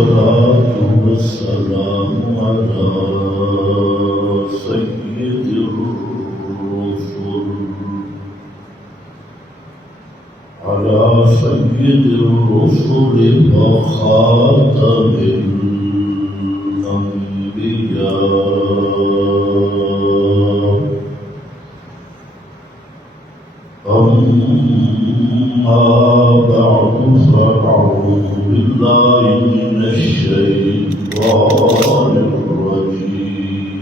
والصلاة والسلام على سيد الرسل وخاتم الأنبياء. أما بعد فأعوذ بالله من الشيطان الرجيم.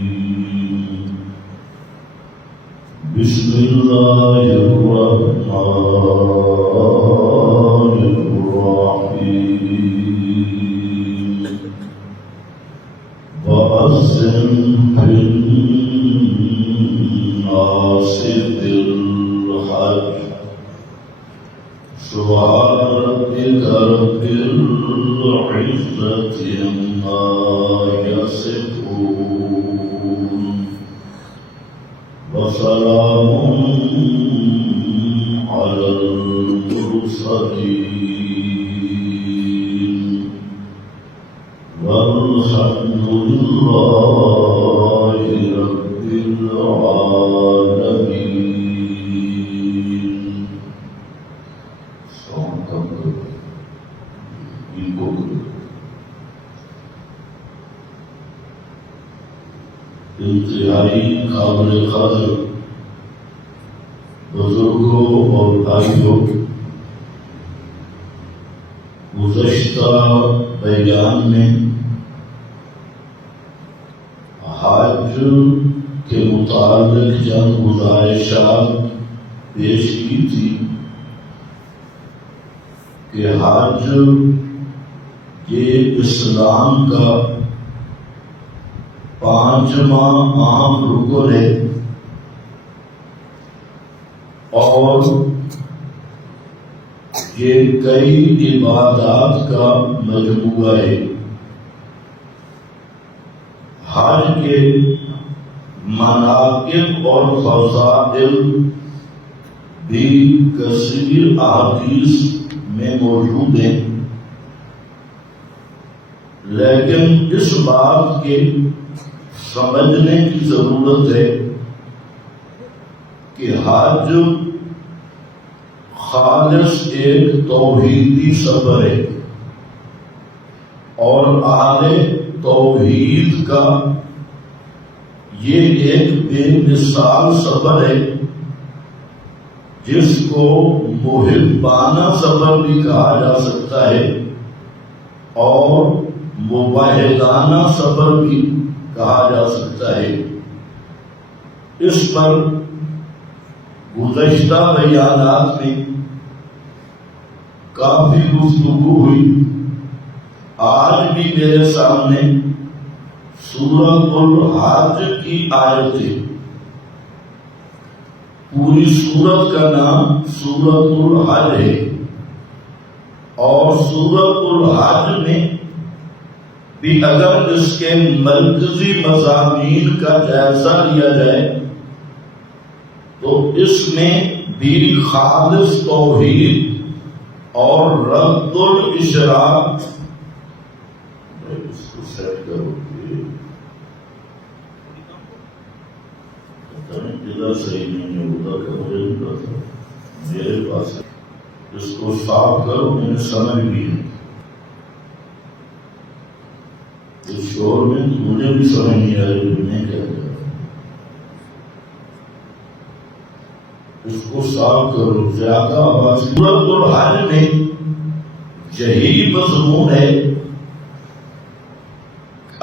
بسم الله الرحمن الرحيم. وأذن في الناس بالحج سبحان رب العزة عما يصفون وسلام على المرسلين والحمد لله رب العالمين. انتہائی قابل قدر بزرگوں اور بھائیوں، گزشتہ بیان میں حج کے متعلق چند گزارشات پیش کی تھی کہ حج یہ اسلام کا پانچواں اہم رکن ہے اور یہ کئی عبادات کا مجموعہ ہے. حج کے مناقب اور فضائل بھی کثیر احادیث میں موجود ہیں، لیکن اس بات کے سمجھنے کی ضرورت ہے کہ حج خالص ایک توحیدی سفر ہے اور اہل توحید کا یہ ایک بے مثال سفر ہے جس کو محبانہ سفر بھی کہا جا سکتا ہے اور مباحثانہ سفر بھی کہا جا سکتا ہے. اس پر گزشتہ بیانات میں کافی گفتگو ہوئی. آج بھی میرے سامنے سورۃ الحج کی آیت ہے. پوری سورت کا نام سورۃ الحج ہے اور سورۃ الحج میں بھی اگر اس کے مرکزی مضامین کا جائزہ لیا جائے تو اس میں بھی خالص توحید اور رد الاشراک صحیح نہیں ہے میرے پاس اس کو صاف کرو. میں نے سمجھ بھی ہے اس شور میں مجھے بھی سمجھ نہیں آ رہی میں کیا کر رہا ہوں. اس کو صاف کرو زیادہ آواز. سورۃ الحج میں یہی مضمون ہے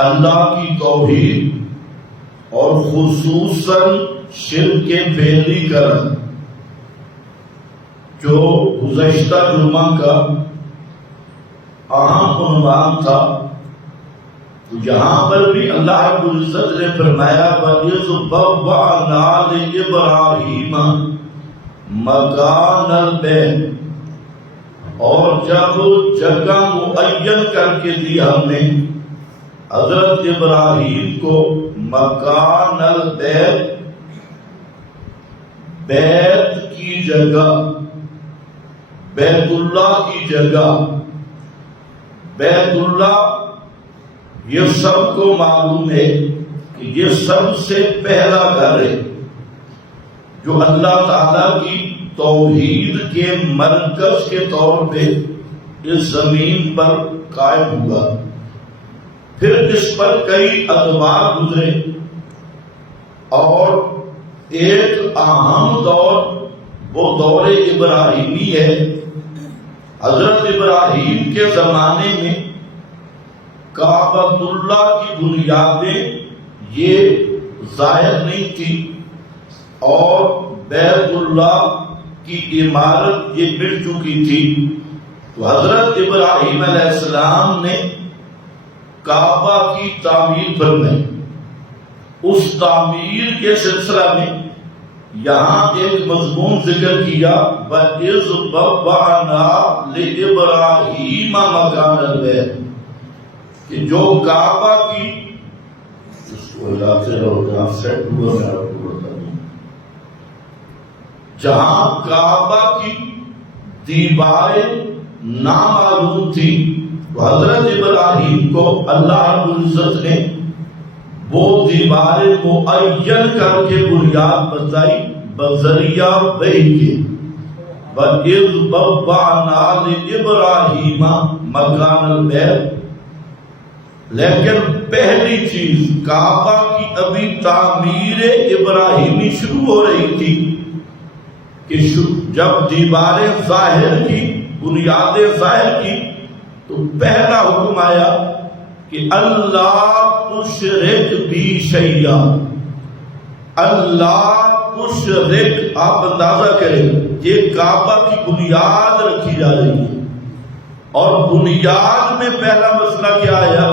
اللہ کی توحید اور خصوصاً شرک کے پیروی کرنا جو گزشتہ جمعہ کا اہم عنوان تھا. تو یہاں پر بھی اللہ رب العزت نے فرمایا وَإِذْ لِإِبْرَاهِيمَ مَكَانَ الْبَيْتِ، اور جب جگہ معین کر کے دی ہم نے حضرت ابراہیم کو مکان البیت، بیت کی جگہ، بیت اللہ کی جگہ. بیت اللہ یہ سب کو معلوم ہے کہ یہ سب سے پہلا گھر ہے جو اللہ تعالیٰ کی توحید کے مرکز کے طور پہ اس زمین پر قائم ہوا. پھر اس پر کئی ادوار گزرے اور ایک اہم دور وہ دور ابراہیمی ہے. حضرت ابراہیم کے زمانے میں کعبۃ اللہ کی بنیادیں یہ ظاہر نہیں تھی اور بیت اللہ کی عمارت یہ مٹ چکی تھی. تو حضرت ابراہیم علیہ السلام نے کعبہ کی تعمیر فرمائی. اس تعمیر کے سلسلہ میں یہاں ایک مضمون ذکر کیا وَإِذْ بَوَّأْنَا لِإِبْرَاهِيمَ مَكَانَ الْبَيْتِ کہ جو کعبہ کی اس کو علاقے جہاں سیٹ ہوا میں آپ کو بتا دوں جہاں کعبہ کی دیواریں نامعلوم تھی تو حضرت ابراہیم کو اللہ رب العزت نے وہ دیواریں معین کر کے بنیاد بتائی بذریعہ وحی کے وَإِذْ بَوَّأْنَا لِإِبْرَاهِيمَ مَكَانَ الْبَيْتِ. لیکن پہلی چیز کعبہ کی ابھی تعمیر ابراہیمی شروع ہو رہی تھی کہ جب دیواریں ظاہر کی بنیادیں ظاہر کی تو پہلا حکم آیا کہ اللہ تشرک بی شیئا. اللہ تشرک آپ اندازہ کریں یہ کعبہ کی بنیاد رکھی جا رہی ہے اور بنیاد میں پہلا مسئلہ کیا آیا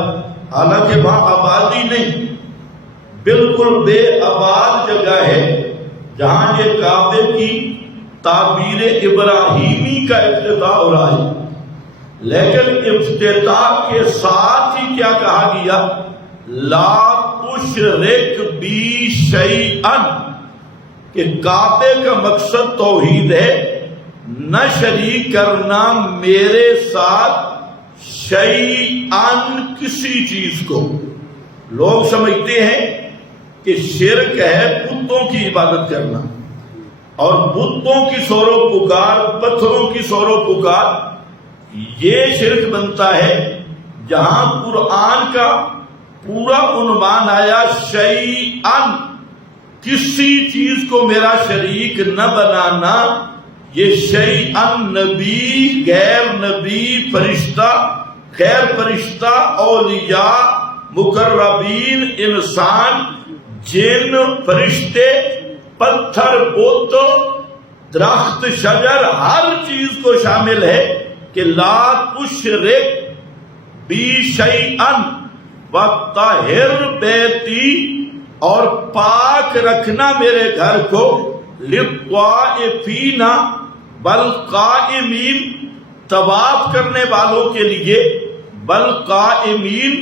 حالانکہ وہاں آبادی نہیں بالکل بے آباد جگہ ہے جہاں یہ کعبے کی تعبیر ابراہیمی کا افتتاح ہو رہا ہے. لیکن افتتاح کے ساتھ ہی کیا کہا گیا لا تشرک بی شیئا کہ کعبے کا مقصد توحید ہے نہ شریک کرنا میرے ساتھ شیئن کسی چیز کو. لوگ سمجھتے ہیں کہ شرک ہے بتوں کی عبادت کرنا اور بتوں کی سور و پکار پتھروں کی سور و پکار یہ شرک بنتا ہے جہاں قرآن کا پورا عنوان آیا شیئن کسی چیز کو میرا شریک نہ بنانا. یہ شیئن نبی غیر نبی فرشتہ خیر فرشتہ اولیاء مقربین انسان جن فرشتے پتھر بت درخت شجر ہر چیز کو شامل ہے کہ لا تشرک بی شیئن وطہر بیتی اور پاک رکھنا میرے گھر کو للطائفین والقائمین طواف کرنے والوں کے لیے والقائمین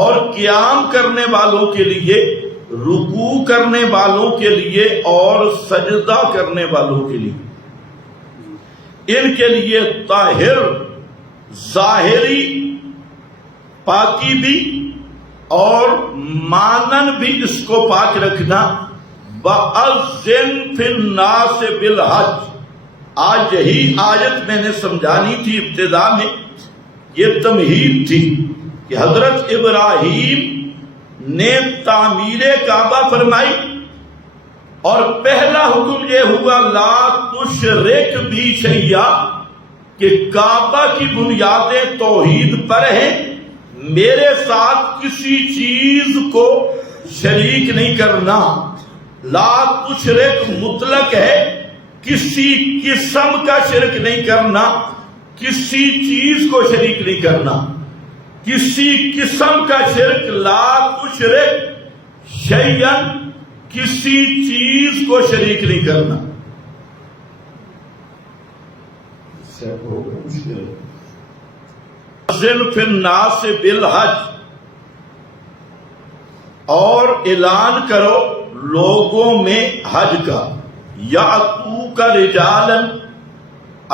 اور قیام کرنے والوں کے لیے رکوع کرنے والوں کے لیے اور سجدہ کرنے والوں کے لیے. ان کے لیے طاہر ظاہری پاکی بھی اور مانن بھی اس کو پاک رکھنا. وَأَذِّن فِي النَّاسِ بِالْحَجِّ آج یہی آیت میں نے سمجھانی تھی ابتدا میں یہ تمہید تھی کہ حضرت ابراہیم نے تعمیر کعبہ فرمائی اور پہلا حکم یہ ہوا لا تشرک بی شیئا کہ کعبہ کی بنیادیں توحید پر ہیں میرے ساتھ کسی چیز کو شریک نہیں کرنا. لا تشرک مطلق ہے کسی قسم کا شرک نہیں کرنا کسی چیز کو شریک نہیں کرنا کسی قسم کا شرک. لا تشرک شیئا کسی چیز کو شریک نہیں کرنا. اذن فی الناس بالحج اور اعلان کرو لوگوں میں حج کا. یاتوک رجالا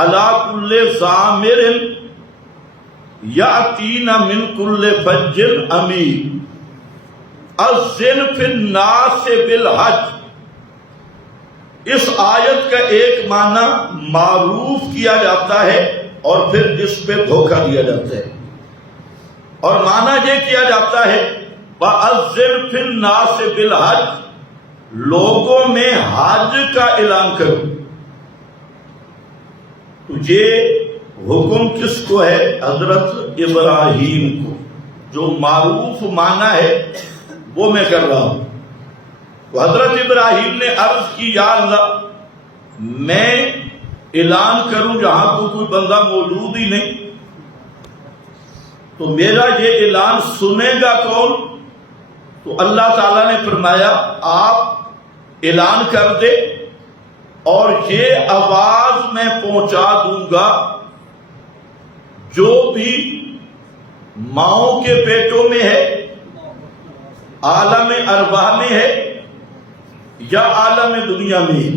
علی کل ضامر یاتینا من کل فج عمیق اذن فی الناس بالحج۔ اس آیت کا ایک معنی معروف کیا جاتا ہے اور پھر اس پہ دھوکہ دیا جاتا ہے، اور معنی یہ کیا جاتا ہے وَأَذِّنْ فِي النَّاسِ بِالْحَجِّ، لوگوں میں حج کا اعلان کرو۔ تو یہ حکم کس کو ہے؟ حضرت ابراہیم کو۔ جو معروف معنی ہے وہ میں کر رہا ہوں۔ تو حضرت ابراہیم نے عرض کی یا اللہ میں اعلان کروں جہاں کو کوئی بندہ موجود ہی نہیں، تو میرا یہ اعلان سنے گا کون؟ تو اللہ تعالیٰ نے فرمایا آپ اعلان کر دے اور یہ آواز میں پہنچا دوں گا، جو بھی ماؤں کے پیٹوں میں ہے، عالم ارواح میں ہے یا عالم دنیا میں ہے،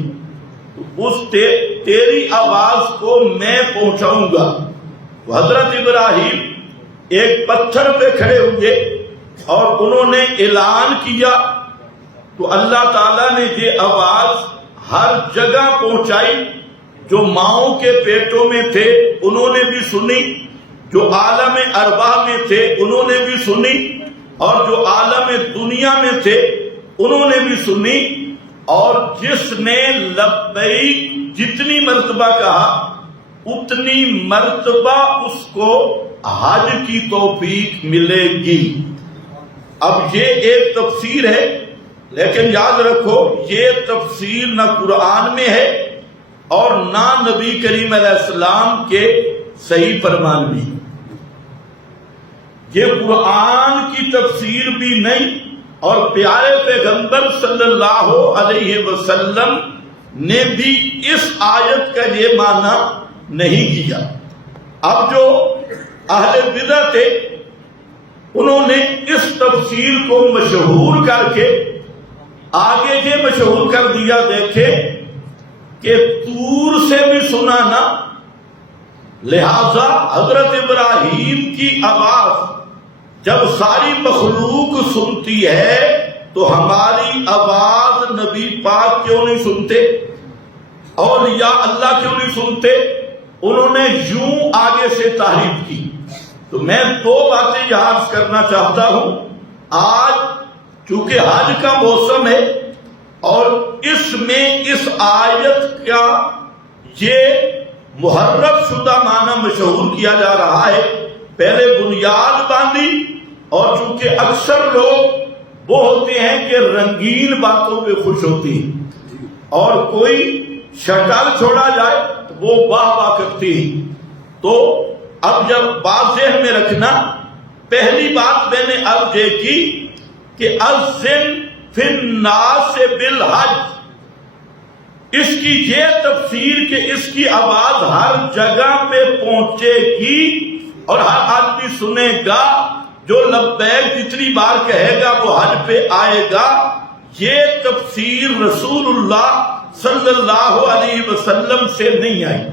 اس تیری آواز کو میں پہنچاؤں گا۔ حضرت ابراہیم ایک پتھر پہ کھڑے ہوئے اور انہوں نے اعلان کیا، تو اللہ تعالیٰ نے یہ آواز ہر جگہ پہنچائی۔ جو ماؤں کے پیٹوں میں تھے انہوں نے بھی سنی، جو عالم ارواح میں تھے انہوں نے بھی سنی، اور جو عالم دنیا میں تھے انہوں نے بھی سنی، اور جس نے لبیک جتنی مرتبہ کہا اتنی مرتبہ اس کو حج کی توفیق ملے گی۔ اب یہ ایک تفسیر ہے، لیکن یاد رکھو یہ تفسیر نہ قرآن میں ہے اور نہ نبی کریم علیہ السلام کے صحیح فرمان میں۔ یہ قرآن کی تفسیر بھی نہیں، اور پیارے پیغمبر صلی اللہ علیہ وسلم نے بھی اس آیت کا یہ معنی نہیں کیا۔ اب جو اہل بدعت تھے انہوں نے اس تفسیر کو مشہور کر کے آگے یہ مشہور کر دیا، دیکھے کہ طور سے بھی سنا نہ، لہذا حضرت ابراہیم کی آواز جب ساری مخلوق سنتی ہے تو ہماری آواز نبی پاک کیوں نہیں سنتے اور یا اللہ کیوں نہیں سنتے؟ انہوں نے یوں آگے سے تعریف کی۔ تو میں دو باتیں یہاں عرض کرنا چاہتا ہوں۔ آج چونکہ حج کا موسم ہے اور اس میں اس آیت کا یہ محرف شدہ معنی مشہور کیا جا رہا ہے، پہلے بنیاد باندھی، اور چونکہ اکثر لوگ وہ ہوتے ہیں کہ رنگین باتوں پہ خوش ہوتی ہیں، اور کوئی شکل چھوڑا جائے تو وہ واہ واہ کرتی ہیں۔ تو اب جب بات ذہن میں رکھنا، پہلی بات میں نے عرض یہ کی کہ اذن فی الناس بالحج، اس کی یہ تفسیر کہ اس کی آواز ہر جگہ پہ پہنچے گی اور ہر آدمی سنے گا، جو لبیک جتنی بار کہے گا وہ حج پہ آئے گا۔ یہ تفسیر رسول اللہ صلی اللہ علیہ وسلم سے نہیں آئی،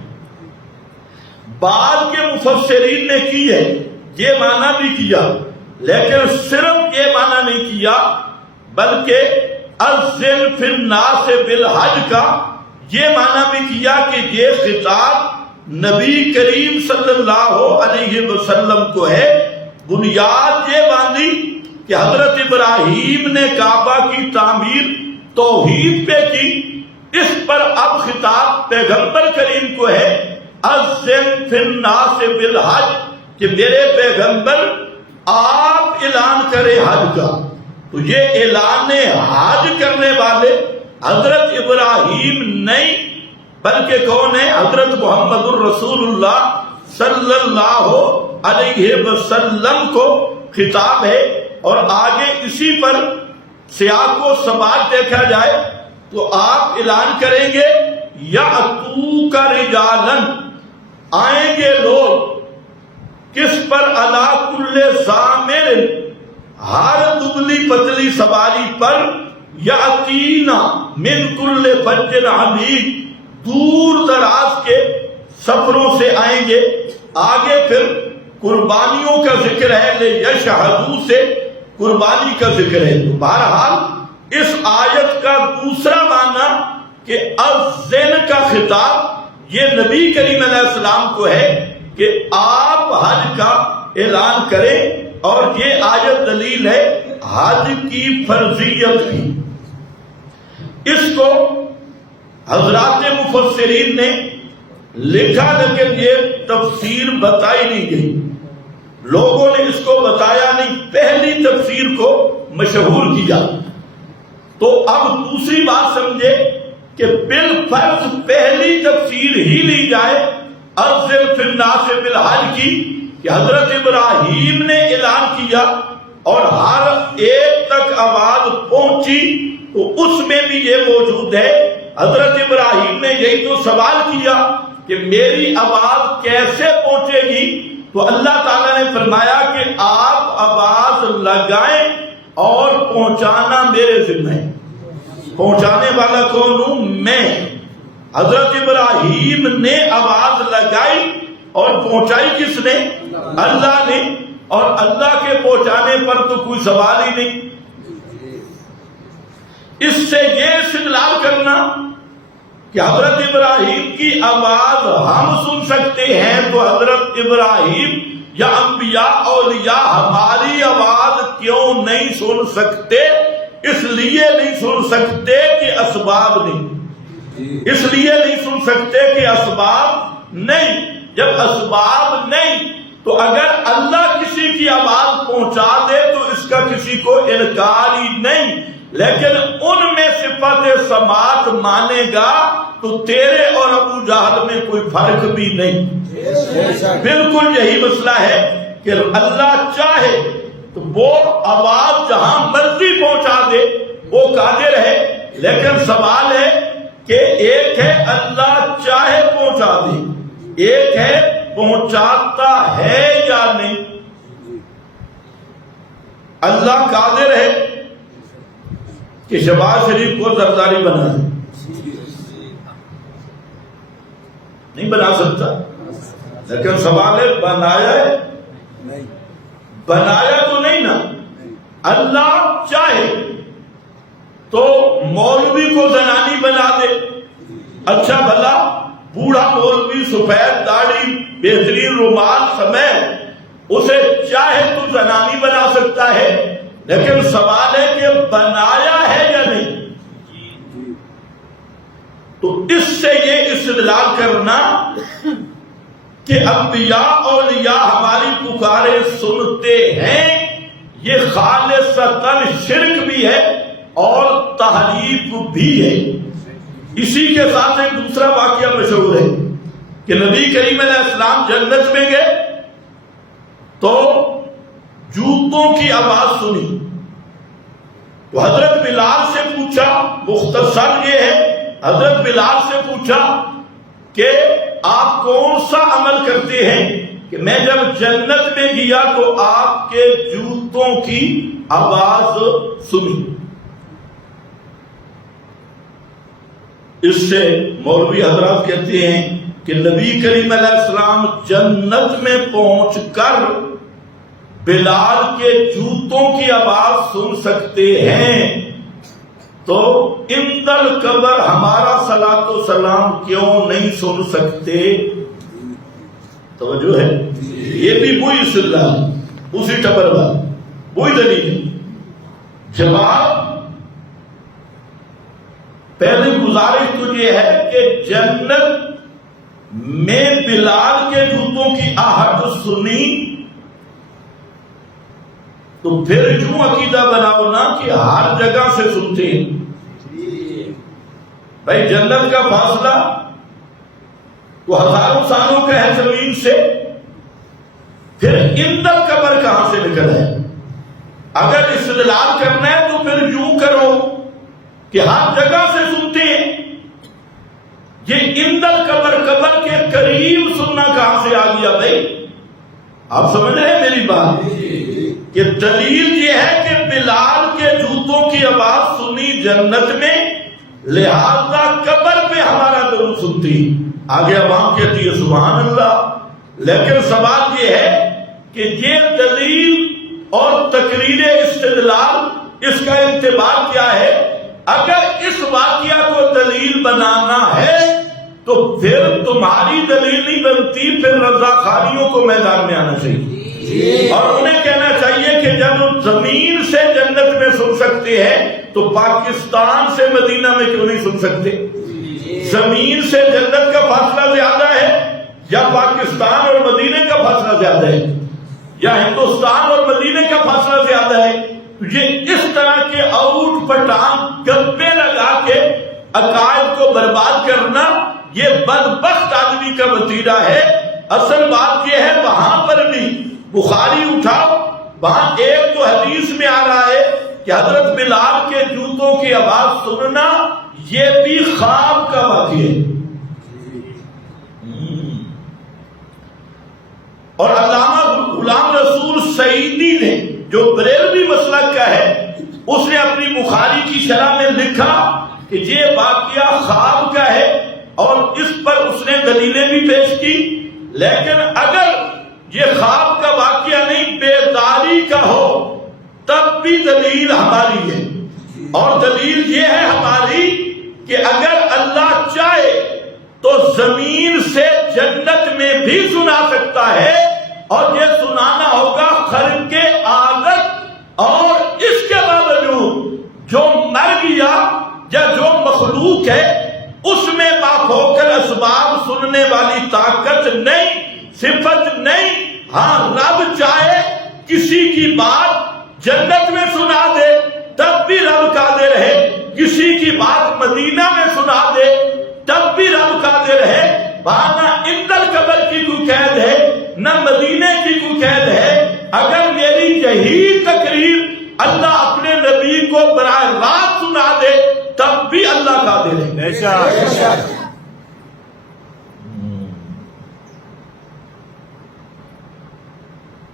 بعد کے مفسرین نے کی ہے، یہ معنی بھی کیا، لیکن صرف یہ معنی نہیں کیا بلکہ اذن فی الناس بالحج کا یہ معنی بھی کیا کہ یہ خطاب نبی کریم صلی اللہ علیہ وسلم کو ہے۔ بنیاد یہ باندھی کہ حضرت ابراہیم نے کعبہ کی تعمیر توحید پہ کی، اس پر اب خطاب پیغمبر کریم کو ہے اذن فی الناس بالحج، کہ میرے پیغمبر آپ اعلان کرے حج کا۔ تو یہ اعلان حج کرنے والے حضرت ابراہیم نہیں بلکہ کون ہے؟ حضرت محمد الرسول اللہ صلی اللہ علیہ وسلم کو خطاب ہے۔ اور آگے اسی پر سیاق و سباق دیکھا جائے تو آپ اعلان کریں گے یأتوک رجالا، آئیں گے لوگ کس پر؟ علی کل ضامر، ہر دبلی پتلی سواری پر، یأتینا من کل فج عمیق، دور دراز کے سفروں سے آئیں گے۔ آگے پھر قربانیوں کا ذکر ہے، لیشہدوا سے قربانی کا ذکر ہے۔ تو بہرحال اس آیت کا دوسرا معنی کہ الزن کا خطاب یہ نبی کریم علیہ السلام کو ہے کہ آپ حج کا اعلان کریں، اور یہ آیت دلیل ہے حج کی فرضیت کی۔ اس کو حضرات مفسرین نے لکھا لیکن یہ تفسیر بتائی نہیں گئی، لوگوں نے اس کو بتایا نہیں، پہلی تفسیر کو مشہور کیا۔ تو اب دوسری بات سمجھے کہ بالفرض پہلی تفسیر ہی لی جائے اذن فی الناس بالحج کی، کہ حضرت ابراہیم نے اعلان کیا اور ہر ایک تک آواز پہنچی، تو اس میں بھی یہ موجود ہے۔ حضرت ابراہیم نے یہی تو سوال کیا کہ میری آواز کیسے پہنچے گی، تو اللہ تعالیٰ نے فرمایا کہ آپ آواز لگائیں اور پہنچانا میرے ذمہ ہے۔ پہنچانے والا کون ہوں؟ میں۔ حضرت ابراہیم نے آواز لگائی اور پہنچائی کس نے؟ اللہ نے۔ اور اللہ کے پہنچانے پر تو کوئی سوال ہی نہیں۔ اس سے یہ استدلال کرنا کہ حضرت ابراہیم کی آواز ہم سن سکتے ہیں، تو حضرت ابراہیم یا انبیاء اولیاء ہماری آواز کیوں نہیں سن سکتے؟ اس لیے نہیں سن سکتے کہ اسباب نہیں، اس لیے نہیں سن سکتے کہ اسباب نہیں۔ جب اسباب نہیں تو اگر اللہ کسی کی آواز پہنچا دے تو اس کا کسی کو انکار ہی نہیں، لیکن ان میں صفت سماعت مانے گا تو تیرے اور ابو جہل میں کوئی فرق بھی نہیں۔ بالکل یہی مسئلہ ہے کہ اللہ چاہے تو وہ آواز جہاں مرضی پہنچا دے، وہ قادر ہے، لیکن سوال ہے کہ ایک ہے اللہ چاہے پہنچا دے، ایک ہے پہنچاتا ہے یا نہیں۔ اللہ قادر ہے کہ شہباز شریف کو زرداری بنا دے، نہیں بنا سکتا، لیکن سوال ہے بنایا ہے؟ بنایا تو نہیں نا۔ اللہ چاہے تو مولوی کو زنانی بنا دے، اچھا بھلا بوڑھا مولوی سفید داڑھی بہترین رومال سمیت اسے چاہے تو زنانی بنا سکتا ہے، لیکن سوال ہے کہ بنایا ہے یا نہیں۔ تو اس سے یہ استدلال کرنا کہ انبیاء اولیاء ہماری پکارے سنتے ہیں، یہ خالصتاً شرک بھی ہے اور تحریف بھی ہے۔ اسی کے ساتھ ایک دوسرا واقعہ مشہور ہے کہ نبی کریم علیہ السلام جنت میں گئے تو جوتوں کی آواز سنی، تو حضرت بلال سے پوچھا، مختصر یہ ہے، حضرت بلال سے پوچھا کہ آپ کون سا عمل کرتے ہیں کہ میں جب جنت میں گیا تو آپ کے جوتوں کی آواز سنی۔ اس سے مولوی حضرات کہتے ہیں کہ نبی کریم علیہ السلام جنت میں پہنچ کر بلال کے جوتوں کی آواز سن سکتے ہیں، تو عند القبر ہمارا صلاۃ و سلام کیوں نہیں سن سکتے؟ توجہ ہے؟ یہ بھی وہی استدلال، اسی ٹبر بات، وہی دلیل۔ جواب پہلی گزارش تو یہ ہے کہ جنت میں بلال کے جوتوں کی آہٹ سنی تو پھر یوں عقیدہ بناؤ نا کہ ہر جگہ سے سنتے ہیں۔ بھائی جنت کا فاصلہ تو ہزاروں سالوں کا ہے زمین سے، پھر عند القبر کہاں سے نکل ہے؟ اگر استدلال کرنا ہے تو پھر یوں کرو کہ ہر جگہ سے سنتے ہیں۔ یہ عند القبر، قبر کے قریب سننا کہاں سے آ گیا بھائی؟ آپ سمجھ رہے ہیں میری بات؟ کہ دلیل یہ ہے کہ بلال کے جوتوں کی آواز سنی جنت میں، لہذا قبر پہ ہمارا درود سنتی۔ آگے عوام کہتی ہے سبحان اللہ، لیکن سوال یہ ہے کہ یہ دلیل اور تقریر استدلال اس کا انتباہ کیا ہے؟ اگر اس واقعہ کو دلیل بنانا ہے تو پھر تمہاری دلیل نہیں بنتی، پھر رضا خانیوں کو میدان میں آنا چاہیے اور انہیں کہنا چاہیے کہ جب زمین سے جنت میں سن سکتے ہیں تو پاکستان سے مدینہ میں کیوں نہیں سن سکتے؟ زمین سے جنت کا فاصلہ زیادہ ہے یا پاکستان اور مدینے کا فاصلہ زیادہ ہے یا ہندوستان اور مدینے کا فاصلہ زیادہ ہے؟ یہ اس طرح کے آؤٹ پٹانگ گپے لگا کے عقائد کو برباد کرنا یہ بدبخت آدمی کا وتیرہ ہے۔ اصل بات یہ ہے وہاں پر بھی بخاری اٹھاؤ، وہاں ایک تو حدیث میں آ رہا ہے کہ حضرت بلال کے جوتوں کی آواز سننا یہ بھی خواب کا واقعہ ہے، اور علامہ غلام رسول سعیدی نے جو بریلوی مسلک کا ہے اس نے اپنی بخاری کی شرح میں لکھا کہ یہ واقعہ خواب کا ہے اور اس پر اس نے دلیلیں بھی پیش کی، لیکن اگر یہ خواب کا واقعہ نہیں بیداری کا ہو تب بھی دلیل ہماری ہے، اور دلیل یہ ہے ہماری کہ اگر اللہ چاہے تو زمین سے جنت میں بھی سنا سکتا ہے، اور یہ سنانا ہوگا خرق عادت، اور اس کے باوجود جو مر گیا یا جو مخلوق ہے اس میں مافوقل اسباب سننے والی طاقت نہیں، صفت نہیں۔ ہاں رب چاہے کسی کی بات جنت میں سنا دے تب بھی رب قادر ہے، کسی کی بات مدینہ میں سنا دے تب بھی رب قادر ہے۔ وہاں نہ اندر قبر کی کوئی قید ہے نہ مدینے کی کوئی قید ہے۔ اگر میری یہی تقریر اللہ اپنے نبی کو براہ راست سنا دے تب بھی اللہ قادر ہے۔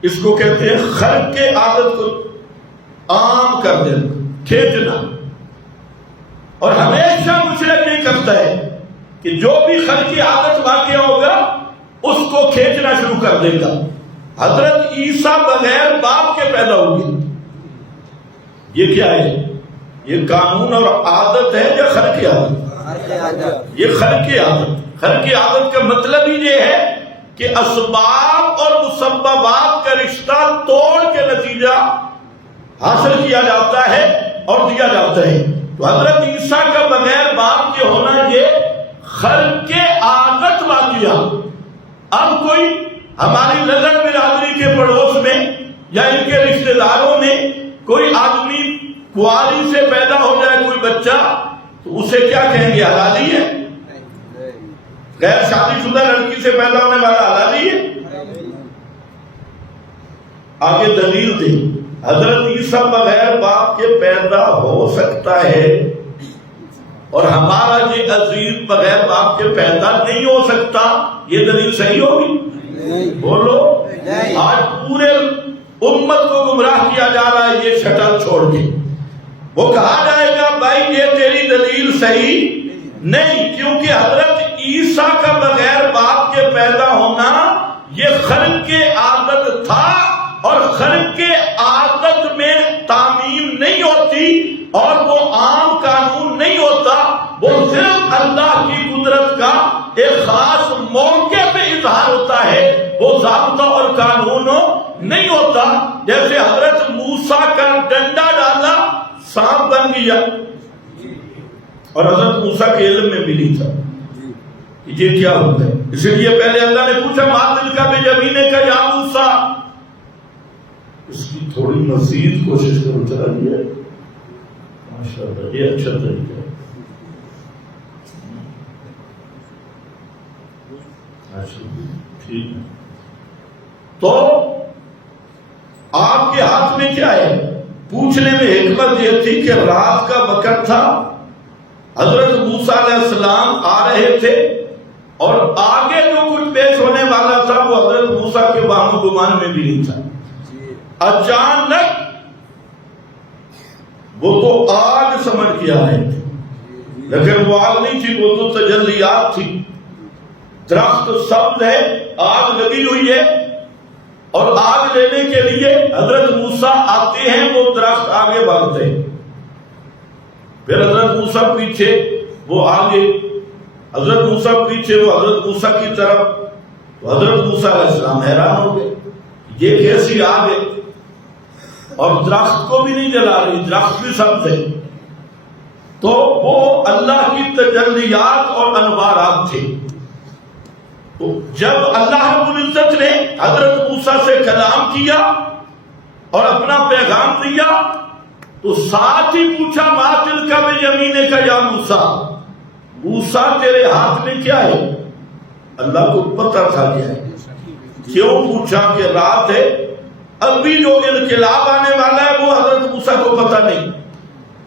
اس کو کہتے ہیں خرق کے عادت کو عام کر دینا، کھینچنا، اور ہمیشہ مشرک نہیں کرتا ہے کہ جو بھی خرق کی عادت واقع ہوگا اس کو کھینچنا شروع کر دے گا۔ حضرت عیسیٰ بغیر باپ کے پیدا ہوگے، یہ کیا ہے؟ یہ قانون اور عادت ہے یا خرق عادت؟ یہ خرق عادت۔ خرق عادت کا مطلب ہی یہ ہے کہ اسباب اور مسببات کا رشتہ توڑ کے نتیجہ حاصل کیا جاتا ہے اور دیا جاتا ہے۔ تو حضرت عیسیٰ کا بغیر باپ کے ہونا یہ خرق عادت واقعہ۔ اب کوئی ہماری نظر برادری کے پڑوس میں یا ان کے رشتہ داروں میں کوئی آدمی کنواری سے پیدا ہو جائے کوئی بچہ تو اسے کیا کہیں گے؟ حلالی ہے؟ غیر شادی شدہ لڑکی سے پیدا ہونے والا حلالی ہے؟ آگے دلیل دے، حضرت عیسیٰ بغیر باپ کے پیدا ہو سکتا ہے اور ہمارا یہ عزیز بغیر باپ کے پیدا نہیں ہو سکتا، یہ دلیل صحیح ہوگی؟ بولو۔ آج پورے امت کو گمراہ کیا جا رہا ہے یہ شٹل چھوڑ کے۔ وہ کہا جائے گا بھائی یہ تیری دلیل صحیح نہیں، کیونکہ حضرت عیسیٰ کا بغیر باپ کے پیدا ہونا یہ خرق عادت تھا، اور خرق عادت میں تعمیم نہیں ہوتی اور وہ عام قانون نہیں ہوتا، وہ صرف اللہ کی قدرت کا ایک خاص موقع پہ اظہار ہوتا ہے، وہ ضابطہ اور قانون نہیں ہوتا۔ جیسے حضرت موسیٰ کا ڈنڈا ڈالا سانپ بن گیا، اور حضرت موسیٰ کے علم میں بھی نہیں تھا یہ کیا ہوتا ہے، اس لیے پہلے اللہ نے پوچھا ما تلک بیمینک یا موسیٰ، اس کی تھوڑی مزید کوشش کرو، چلا دیا ماشاءاللہ، یہ اچھا طریقہ ہے۔ ٹھیک ہے، تو آپ کے ہاتھ میں کیا ہے؟ پوچھنے میں حکمت یہ تھی کہ رات کا وقت تھا، حضرت موسیٰ علیہ السلام آ رہے تھے، اور آگے جو کچھ پیش ہونے والا تھا وہ حضرت موسیٰ کے وہم و گمان میں بھی نہیں تھا۔ اچانک وہ تو آگ سمجھ کے آئے تھے، لیکن وہ آگ نہیں تھی، وہ تو تجلیات تھی۔ درخت سبز ہے، آگ لگی ہوئی ہے، اور آگ لینے کے لیے حضرت موسیٰ آتے ہیں، وہ درخت آگے بڑھتے ہیں، پھر حضرت موسیٰ پیچھے وہ آگے، حضرت موسیٰ پیچھے وہ حضرت موسیٰ کی طرف. تو حضرت موسیٰ علیہ السلام حیران ہو گئے، یہ کیسی آگ ہے، اور درخت کو بھی نہیں جلا رہی، درخت بھی سب تھے. تو وہ اللہ کی تجلیات اور انوارات تھے. جب اللہ رب العزت نے حضرت موسیٰ سے کلام کیا اور اپنا پیغام دیا تو ساتھ ہی پوچھا ما تلک بیمینک یا موسیٰ، موسیٰ تیرے ہاتھ میں کیا ہے؟ اللہ کو پتہ تھا کیا ہے. کیوں پوچھا؟ کہ رات ہے، ابھی جو انقلاب آنے والا ہے وہ حضرت موسیٰ کو پتہ نہیں.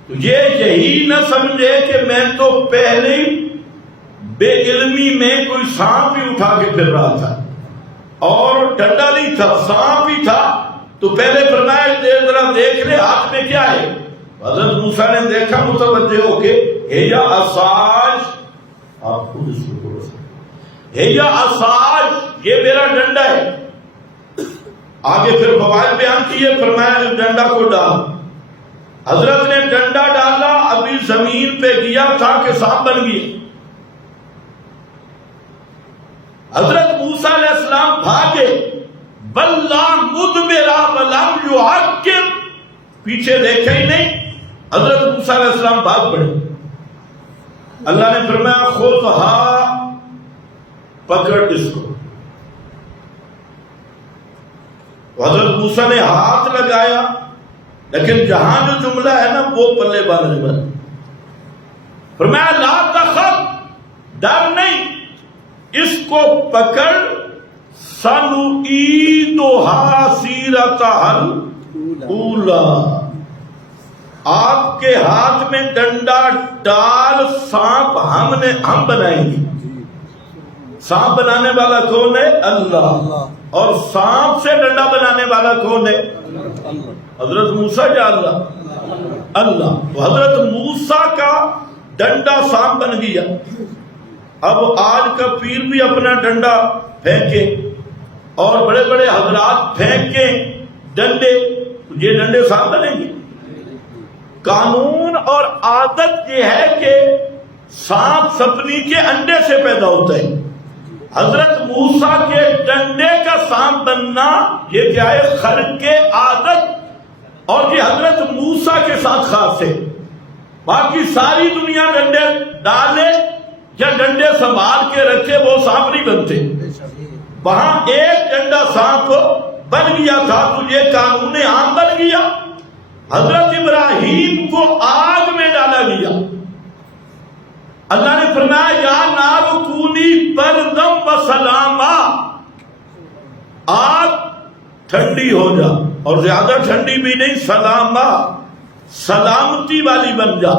تو یہ یہی نہ سمجھے کہ میں تو پہلے بے علمی میں کوئی سانپ ہی اٹھا کے پھر رہا تھا، اور ڈنڈا نہیں تھا، سانپ ہی تھا. تو پہلے فرمایا ذرا دیکھ لے ہاتھ میں کیا ہے. حضرت موسیٰ نے دیکھا متوجہ ہو کے، ہیا عصاج، آپ خود اس کو بولو، ہیا عصاج، یہ میرا ڈنڈا ہے. آگے پھر فوائد بیان کیے، فرمایا ڈنڈا کو ڈال. حضرت نے ڈنڈا ڈالا، ابھی زمین پہ گیا تھا کہ سانپ بن گئی. حضرت موسیٰ علیہ السلام بھاگے، بلّا مدبرا ولم یعقب، پیچھے دیکھا ہی نہیں، حضرت موسیٰ علیہ السلام بھاگ پڑے. اللہ نے فرمایا خذھا، پکڑ اس کو. حضرت موسیٰ نے ہاتھ لگایا، لیکن جہاں جو جملہ ہے نا وہ پلے باندھنے والا. فرمایا لا تخف، ڈر نہیں، اس کو پکڑ، سنعیدھا سیرتھا الاولی، آپ کے ہاتھ میں ڈنڈا ڈال، سانپ ہم بنائیں گے. سانپ بنانے والا کون ہے؟ اللہ. اور سانپ سے ڈنڈا بنانے والا کون ہے؟ حضرت موسیٰ یا اللہ؟ اللہ. تو حضرت موسیٰ کا ڈنڈا سانپ بن گیا. اب آج کا پیر بھی اپنا ڈنڈا پھینکے اور بڑے بڑے حضرات پھینکیں ڈنڈے، یہ ڈنڈے سانپ بنیں گے؟ قانون اور عادت یہ ہے کہ سانپ سپنی کے انڈے سے پیدا ہوتا ہے. حضرت موسیٰ کے ڈنڈے کا سانپ بننا یہ کیا ہے؟ خرق عادت، اور یہ حضرت موسیٰ کے ساتھ خاص ہے. باقی ساری دنیا ڈنڈے ڈالے یا ڈنڈے سنبھال کے رکھے، وہ سانپ نہیں بنتے. وہاں ایک ڈنڈا سانپ بن گیا تھا تو یہ قانون عام بن گیا. حضرت ابراہیم کو آگ میں ڈالا گیا. اللہ نے فرمایا یا نار کونی بردم و سلاما، آگ ٹھنڈی ہو جا، اور زیادہ ٹھنڈی بھی نہیں، سلاما، سلامتی والی بن جا.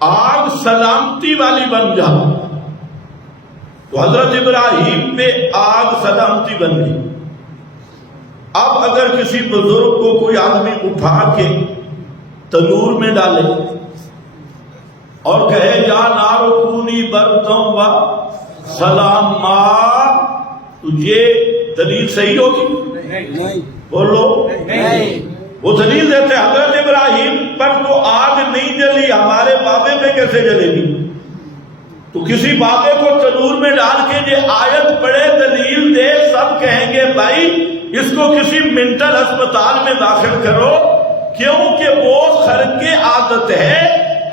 آگ سلامتی والی بن جا. تو حضرت ابراہیم پہ آگ سلامتی بن گئی. اب اگر کسی بزرگ کو کوئی آدمی اٹھا کے تنور میں ڈالے اور کہے یا نار کونی بردم و سلاما، تو یہ دلیل صحیح ہوگی؟ نہیں. بولو نہیں. وہ دلیل دیتے حضرت ابراہیم پر تو آگ نہیں جلی، ہمارے بابے میں کیسے جلے گی؟ تو کسی بابے کو تنور میں ڈال کے یہ آیت پڑھے، دلیل دے، سب کہیں گے بھائی اس کو کسی منٹل ہسپتال میں داخل کرو، کیونکہ وہ خرق عادت ہے.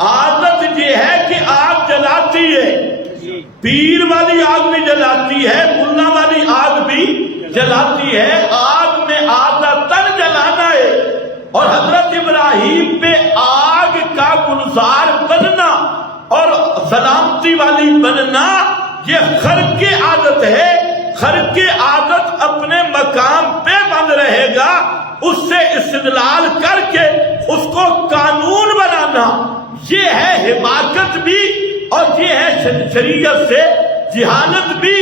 عادت یہ ہے کہ آگ جلاتی ہے، پیر والی آگ بھی جلاتی ہے، ملا والی آگ بھی جلاتی ہے. آگ میں عادتاً جلانا ہے. اور حضرت ابراہیم پہ آگ کا گلزار بننا اور سلامتی والی بننا یہ خرق عادت ہے. خرق عادت اپنے مقام پہ بند رہے گا، اس سے استدلال کر کے اس کو قانون بنانا یہ ہے حماقت بھی، اور یہ ہے شریعت سے جہالت بھی.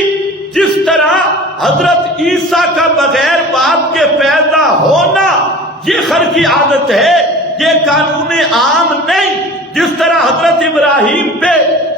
جس طرح حضرت عیسیٰ کا بغیر باپ کے پیدا ہونا یہ خرقی عادت ہے، یہ قانون عام نہیں. جس طرح حضرت ابراہیم پہ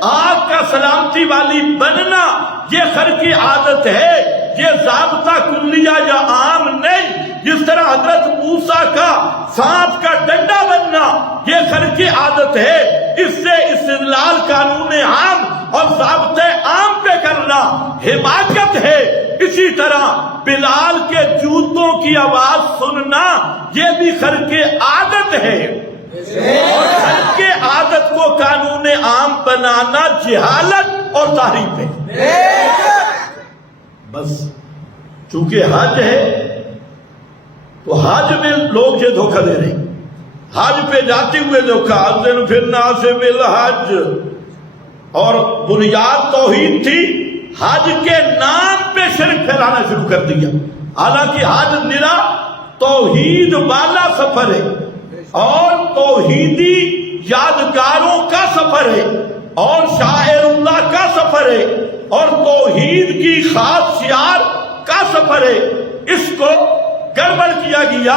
آگ کا سلامتی والی بننا یہ خر کی عادت ہے، یہ ضابطہ کلیہ یا عام نہیں۔ جس طرح حضرت موسیٰ کا سانپ کا ڈنڈا بننا یہ خر کی عادت ہے، اس سے استدلال قانون عام اور ضابطے عام پہ کرنا حماقت ہے۔ اسی طرح بلال کے جوتوں کی آواز سننا یہ بھی خر کی عادت ہے، اور خر کی عادت کو قانون عام بنانا جہالت اور تحریف ہے۔ بس چونکہ حج ہے تو حج میں لوگ یہ دھوکہ دے رہے ہیں، حج پہ جاتے ہوئے دھوکہ اذن فی الناس بالحج، اور بنیاد توحید تھی، حج کے نام پہ شرک پھیلانا شروع کر دیا۔ حالانکہ حج نرا توحید والا سفر ہے اور توحیدی یادگاروں کا سفر ہے اور شاعر اللہ کا سفر ہے اور توحید کی خاص شعار کا سفر ہے۔ اس کو گڑبڑ کیا گیا۔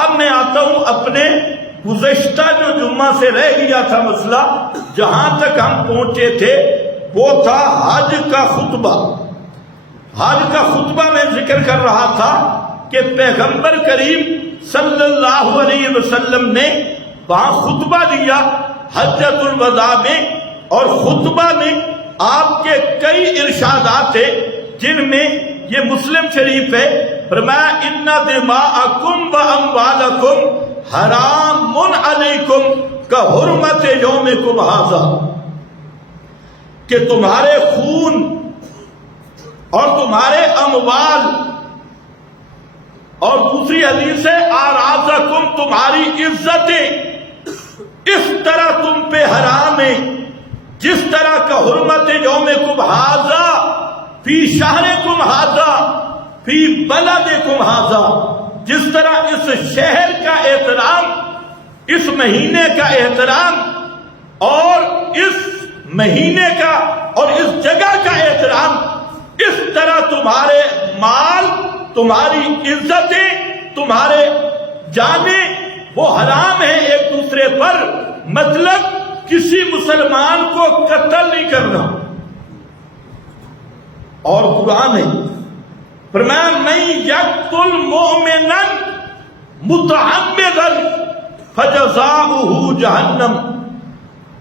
اب میں آتا ہوں اپنے گزشتہ جو جمعہ سے رہ گیا تھا مسئلہ، جہاں تک ہم پہنچے تھے وہ تھا حج کا خطبہ۔ حج کا خطبہ میں ذکر کر رہا تھا کہ پیغمبر کریم صلی اللہ علیہ وسلم نے وہاں خطبہ دیا حجۃ الوداع میں، اور خطبہ میں آپ کے کئی ارشادات تھے جن میں یہ مسلم شریف ہے، فرمایا ان دماءکم و اموالکم حرام علیکم کحرمت یومکم ھذا، کہ تمہارے خون اور تمہارے اموال، اور دوسری حدیث ہے اعراضکم، تمہاری عزتیں اس طرح تم پہ حرام ہیں جس طرح کا حرمت یومکم ھذا فی شہرکم ھذا فی بلدکم ھذا، جس طرح اس شہر کا احترام، اس مہینے کا احترام اور اس مہینے کا اور اس جگہ کا احترام، اس طرح تمہارے مال، تمہاری عزتیں، تمہارے جانیں وہ حرام ہیں ایک دوسرے پر۔ مطلب کسی مسلمان کو قتل نہیں کرنا، اور قرآن ہے فرمایا من یقتل مؤمنا متعمدا فجزاؤہ جہنم،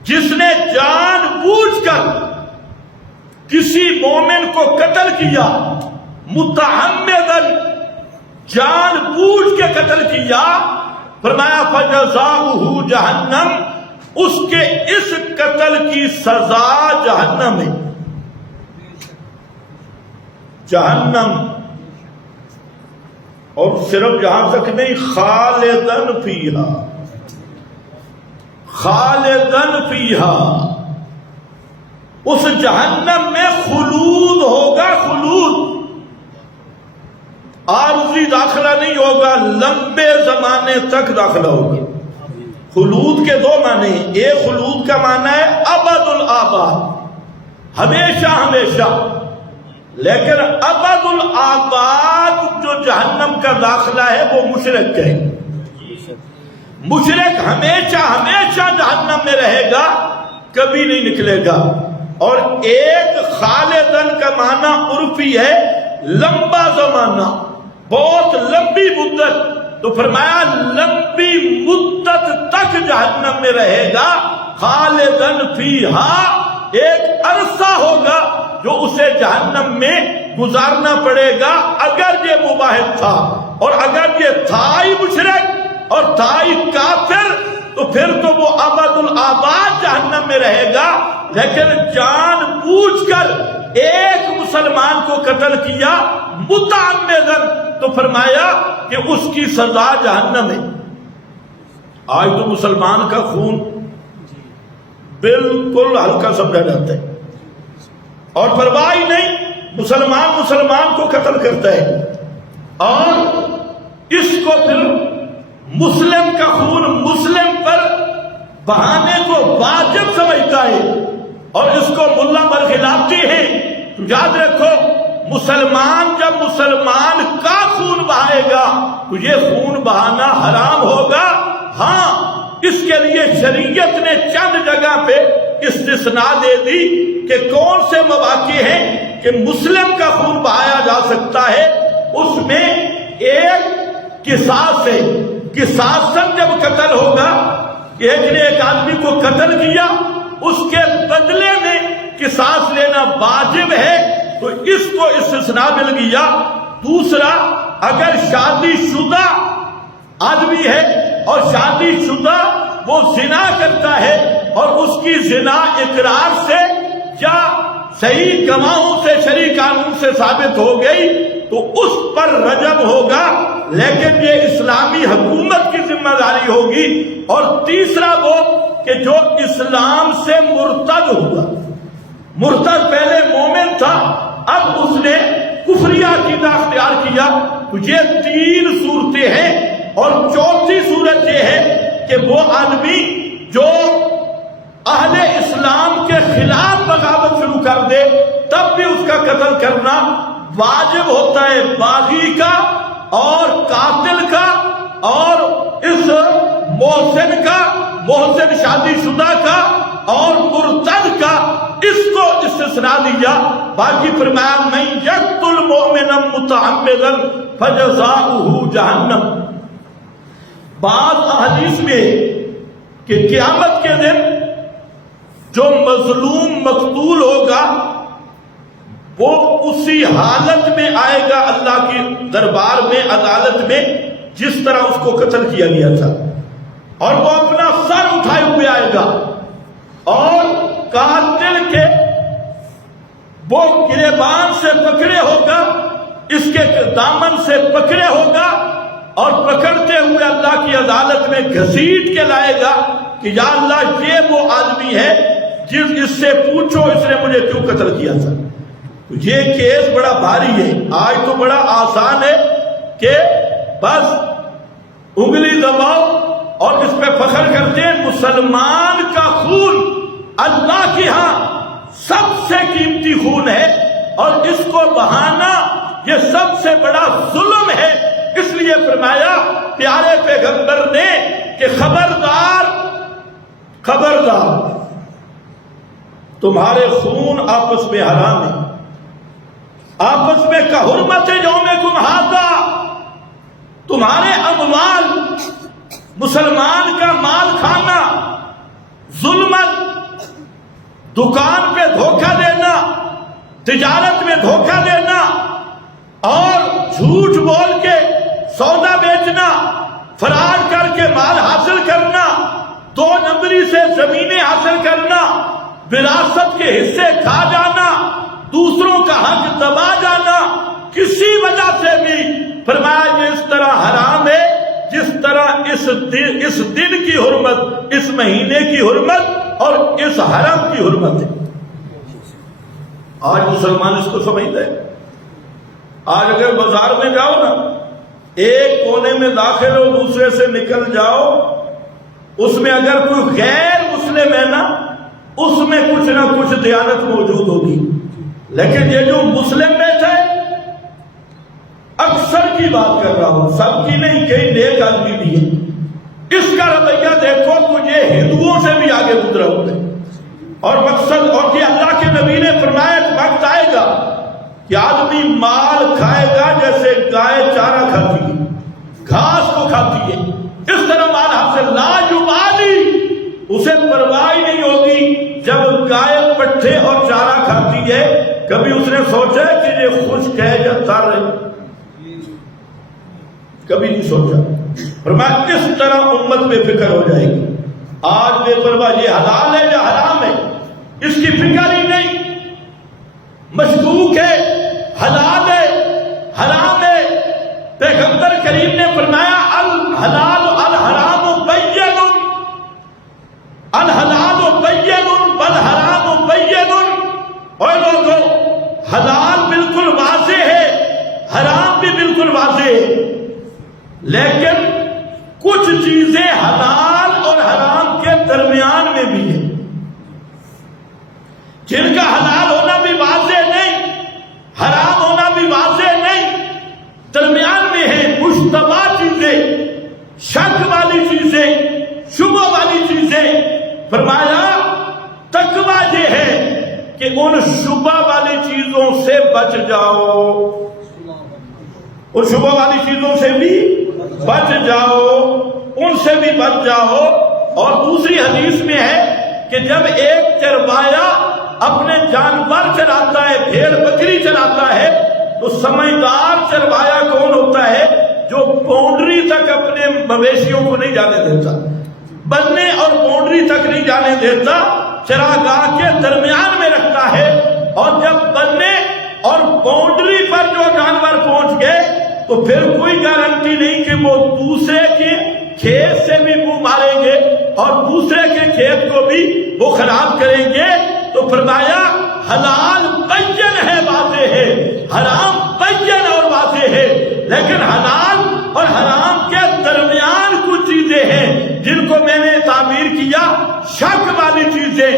جس نے جان بوجھ کر کسی مومن کو قتل کیا، متعمدا جان بوجھ کے قتل کیا، فرمایا فجزاؤہ جہنم، اس کے اس قتل کی سزا جہنم ہے۔ جہنم، اور صرف جہاں تک نہیں، خالدن فیہا، خالدن فیہا، اس جہنم میں خلود ہوگا، خلود، عارضی داخلہ نہیں ہوگا، لمبے زمانے تک داخلہ ہوگا۔ خلود کے دو معنی ہیں، ایک خلود کا معنی ہے ابد الآباد، ہمیشہ ہمیشہ، لیکن ابد الآباد جو جہنم کا داخلہ ہے وہ مشرک ہے، مشرک ہمیشہ ہمیشہ جہنم میں رہے گا، کبھی نہیں نکلے گا۔ اور ایک خالدن کا معنی عرفی ہے لمبا زمانہ، بہت لمبی مدت، تو فرمایا لمبی مدت تک جہنم میں رہے گا، خالدن فیہا، ایک عرصہ ہوگا جو اسے جہنم میں گزارنا پڑے گا۔ اگر یہ مباحث تھا اور اگر یہ تھا ہی مشرک اور تھا ہی کافر تو پھر تو وہ ابد الآباد جہنم میں رہے گا، لیکن جان بوجھ کر ایک مسلمان کو قتل کیا متعمدن، تو فرمایا کہ اس کی سزا جہنم ہے۔ آج تو مسلمان کا خون بالکل ہلکا سمجھا جاتا ہے اور پرواہ ہی نہیں، مسلمان کو قتل کرتا ہے، اور اس کو پھر مسلم کا خون مسلم پر بہانے کو واجب سمجھتا ہے، اور اس کو ملا برخلافتی ہے۔ تو یاد رکھو، مسلمان جب مسلمان کا خون بہائے گا تو یہ خون بہانا حرام ہوگا۔ ہاں، اس کے لیے شریعت نے چند جگہ پہ استثناء دے دی کہ کون سے مواقع ہیں کہ مسلم کا خون بہایا جا سکتا ہے. اس میں ایک قصاص ہے. قصاصاً جب قتل ہوگا، ایک نے ایک آدمی کو قتل کیا، اس کے بدلے میں قصاص لینا واجب ہے، تو اس کو استثناء مل گیا. دوسرا، اگر شادی شدہ آدمی ہے اور شادی شدہ وہ زنا کرتا ہے اور اس کی زنا اقرار سے یا صحیح گواہوں سے شرعی قانون سے ثابت ہو گئی تو اس پر رجم ہوگا، لیکن یہ اسلامی حکومت کی ذمہ داری ہوگی. اور تیسرا وہ کہ جو اسلام سے مرتد ہوا، مرتد پہلے مومن تھا اب اس نے کفری عقیدہ اختیار کیا، تو یہ 3 صورتیں ہیں. اور چوتھی صورت یہ ہے کہ وہ آدمی جو اہل اسلام کے خلاف بغاوت شروع کر دے تب بھی اس کا قتل کرنا واجب ہوتا ہے، باغی کا اور قاتل کا اور اس محسن کا، محسن شادی شدہ کا اور مرتد کا. اس کو استثناء دیا. باقی فرمایا من یقتل مؤمنا متعمدا فجزاؤہ جہنم. بعض احادیث میں کہ قیامت کے دن جو مظلوم مقتول ہوگا وہ اسی حالت میں آئے گا اللہ کی دربار میں، عدالت میں، جس طرح اس کو قتل کیا گیا تھا، اور وہ اپنا سر اٹھائے ہوئے آئے گا اور قاتل کے وہ گریبان سے پکڑے ہوگا، اس کے دامن سے پکڑے ہوگا اور پکڑتے ہوئے اللہ کی عدالت میں گھسیٹ کے لائے گا کہ یا اللہ یہ وہ آدمی ہے اس سے پوچھو اس نے مجھے کیوں قتل کیا تھا. یہ کیس بڑا بھاری ہے. آج تو بڑا آسان ہے کہ بس انگلی دباؤ اور اس پہ فخر کرتے ہیں. مسلمان کا خون اللہ کے ہاں سب سے قیمتی خون ہے اور اس کو بہانا یہ سب سے بڑا ظلم ہے. اس لیے فرمایا پیارے پیغمبر نے کہ خبردار خبردار تمہارے خون آپس میں حرام ہے، آپس میں کحرمت یومکم ھذا. تمہارے اموال، مسلمان کا مال کھانا، ظلمت، دکان پہ دھوکہ دینا، تجارت میں دھوکہ دینا اور جھوٹ بول کے سودا بیچنا، فراڈ کر کے مال حاصل کرنا، 2 نمبری سے زمینیں حاصل کرنا، وراثت کے حصے کھا جانا، دوسروں کا حق دبا جانا، کسی وجہ سے بھی فرمایا یہ اس طرح حرام ہے جس طرح اس دن کی حرمت، اس مہینے کی حرمت اور اس حرم کی حرمت ہے. آج مسلمان اس کو سمجھتے ہیں. آج اگر بازار میں جاؤ نا، ایک کونے میں داخل ہو دوسرے سے نکل جاؤ، اس میں اگر کوئی غیر مسلم ہے نا اس میں کچھ نہ کچھ دیانت موجود ہوگی، لیکن یہ جو مسلم بیٹھا ہے، اکثر کی بات کر رہا ہوں، سب کی نہیں، کئی نیک آدمی بھی ہے، اس کا رویہ دیکھو تو یہ ہندوؤں سے بھی آگے گزرا ہوتا ہے. اور مقصد اور کہ اللہ کے نبی نے فرمایا ایک وقت آئے گا کہ آدمی مال کھائے گا جیسے گائے چارہ کھاتی ہے، گھاس کو کھاتی ہے، اس طرح مال حاصل لا یبالی، اسے پرواہ نہیں ہوگی. جب گائے پٹھے اور چارہ کھاتی ہے کبھی اس نے سوچا کہ یہ خشک ہے یا تر ہے؟ کبھی نہیں سوچا. فرمایا اس طرح امت میں فکر ہو جائے گی. آج بے پرواہ یہ حلال ہے یا حرام ہے اس کی فکر ہی نہیں، مشکوک ہے، حلال ہے حرام ہے. پیغمبر کریم نے فرمایا الحلال الحرام بین، الحلال بین والحرام بین. اور لوگوں حلال بالکل واضح ہے، حرام بھی بالکل واضح ہے، لیکن کچھ چیزیں حلال اور حرام کے درمیان میں بھی ہیں جن کا حلال ہونا بھی واضح نہیں، حرام ہونا بھی واضح نہیں، درمیان میں ہے. مشتبہ چیزیں، شک والی چیزیں، شبہ والی فرمایا تقویٰ یہ ہے کہ ان شبہ والی چیزوں سے بچ جاؤ، ان شبہ والی چیزوں سے بھی بچ جاؤ، ان سے بھی بچ جاؤ۔ اور دوسری حدیث میں ہے کہ جب ایک چروایا اپنے جانور چراتا ہے، بھیڑ بکری چراتا ہے، تو سمجھدار چروایا کون ہوتا ہے؟ جو باؤنڈری تک اپنے مویشیوں کو نہیں جانے دیتا، بننے اور باؤنڈری تک نہیں جانے دیتا، چراگاہ کے درمیان میں رکھتا ہے، اور جب بننے اور باؤنڈری پر جو جانور پہنچ گئے تو پھر کوئی گارنٹی نہیں کہ وہ دوسرے کے کھیت سے بھی منہ ماریں گے اور دوسرے کے کھیت کو بھی وہ خراب کریں گے۔ تو فرمایا حلال بین ہے، واضح ہے، حرام بین اور واضح ہے، لیکن حلال اور حرام کے درمیان کچھ چیزیں ہیں جن کو میں نے تعبیر کیا شک والی چیزیں،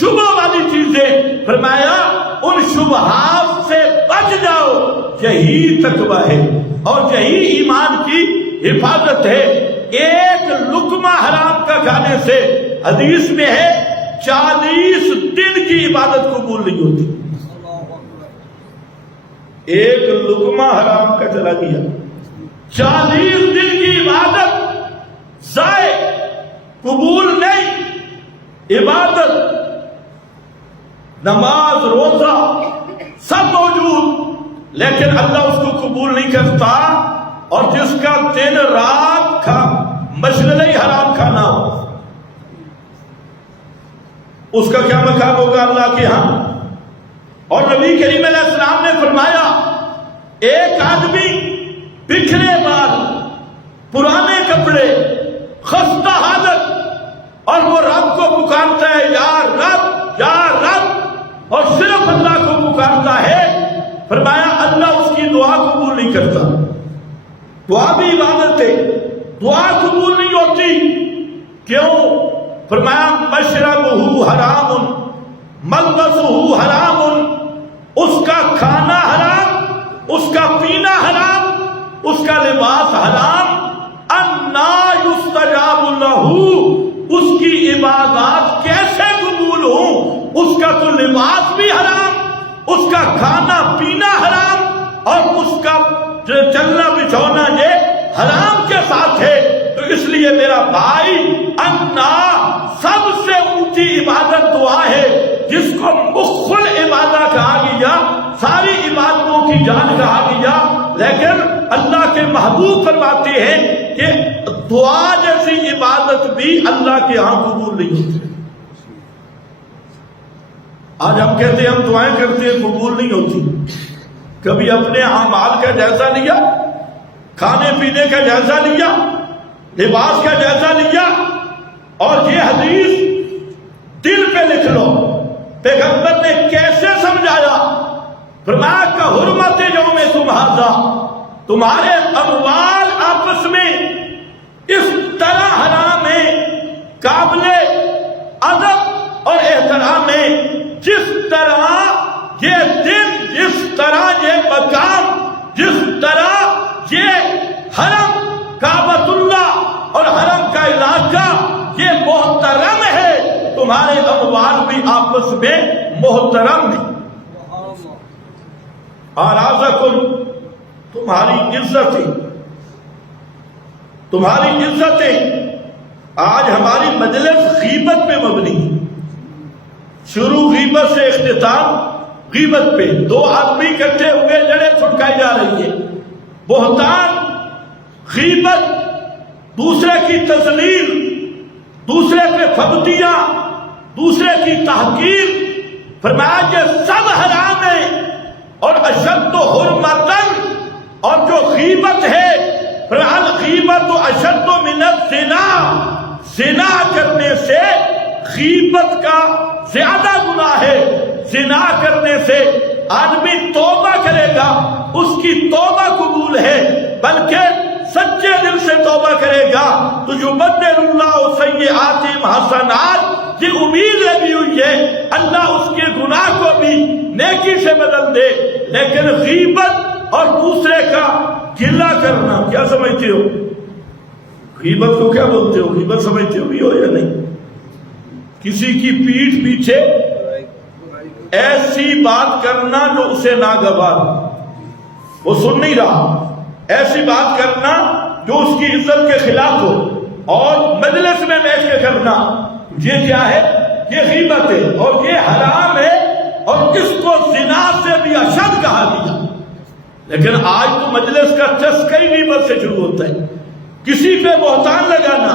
شبہ والی چیزیں۔ فرمایا ان شبہات سے بچ جاؤ، یہی تقویٰ ہے اور یہی ایمان کی حفاظت ہے۔ ایک لقمہ حرام کا کھانے سے حدیث میں ہے 40 دن کی عبادت قبول نہیں ہوتی۔ ایک لقمہ حرام کا چلا گیا، 40 دن کی عبادت ضائع، قبول نہیں۔ عبادت، نماز، روزہ سب موجود، لیکن اللہ اس کو قبول نہیں کرتا۔ اور جس کا دن رات مشغلہ حرام کھانا ہو، اس کا کیا مقام ہوگا اللہ کے ہاں؟ اور نبی کریم علیہ السلام نے فرمایا ایک آدمی بکھرے بال، پرانے کپڑے، خستہ حالت، اور وہ رب کو پکارتا ہے یا رب یا رب، اور صرف اللہ کو پکارتا ہے، فرمایا اللہ اس کی دعا قبول نہیں کرتا۔ دعا بھی عبادت ہے، دعا قبول نہیں ہوتی۔ کیوں؟ فرمایا مشربہ حرام، ملبسہ حرام، اس کا کھانا حرام، اس کا پینا حرام، اس کا لباس حرام۔ انا یستجاب لہ، اس کی عبادات کیسے قبول ہوں؟ اس کا تو لباس بھی حرام، اس کا کھانا پینا حرام، اور اس کا چلنا بچھونا یہ حرام کے ساتھ ہے۔ تو اس لیے میرا بھائی، انا سب سے اونچی عبادت دعا ہے، جس کو مخ العبادہ کہا گیا، ساری عبادتوں کی جان کہا گیا، لیکن اللہ کے محبوب فرماتے ہیں کہ دعا جیسی عبادت بھی اللہ کے ہاں قبول نہیں ہوتی۔ آج ہم کہتے ہیں ہم دعائیں کرتے ہیں، قبول نہیں ہوتی۔ کبھی اپنے اعمال کا جائزہ لیا، کھانے پینے کا جائزہ لیا، لباس کا جائزہ لیا؟ اور یہ حدیث دل پہ لکھ لو، پیغمبر نے کیسے سمجھایا؟ فرمایا کہ حرمت یوم تمہارا، تمہارے اموال آپس میں اس طرح حرام ہے، قابل ادب اور احترام ہے، جس طرح یہ دن، جس طرح یہ مقام، جس طرح یہ حرم کعبۃ اللہ اور حرم کا علاقہ یہ محترم ہے، تمہارے اموال بھی آپس میں محترم ہیں۔ اعراضکم، تمہاری عزتیں، تمہاری عزتیں۔ آج ہماری مجلس غیبت پہ مبنی ہے، شروع غیبت سے اختتام غیبت پہ۔ دو آدمی اکٹھے ہوئے، جڑیں چھڑکائی جا رہی ہے، بہتان، غیبت، دوسرے کی تذلیل، دوسرے پہ فبتیاں، دوسرے کی تحقیر۔ فرمایا کہ سب حرام ہے، اور اشد حرمتن، اور جو غیبت ہے، فرمایا الغیبت اشد من الزنا، زنا کرنے سے غیبت کا زیادہ گناہ ہے۔ زنا کرنے سے آدمی توبہ کرے گا، اس کی توبہ قبول ہے، بلکہ سچے دل سے توبہ کرے گا تو یبدل اللہ سیئاتہم حسنات، یہ امید لگی ہوئی ہے اللہ اس کے گناہ کو بھی نیکی سے بدل دے۔ لیکن غیبت اور دوسرے کا گلہ کرنا، کیا سمجھتے ہو؟ غیبت کو کیا بولتے ہو؟ غیبت سمجھتے ہو بھی ہو یا نہیں؟ کسی کی پیٹھ پیچھے ایسی بات کرنا جو اسے ناگوار وہ سن نہیں رہا، ایسی بات کرنا جو اس کی عزت کے خلاف ہو، اور مجلس میں بیٹھ کے کرنا، یہ کیا ہے؟ یہ غیبت ہے اور یہ حرام ہے، اور اس کو زنا سے بھی اشد کہا گیا۔ لیکن آج تو مجلس کا چسکا ہی غیبت سے شروع ہوتا ہے، کسی پہ بہتان لگانا،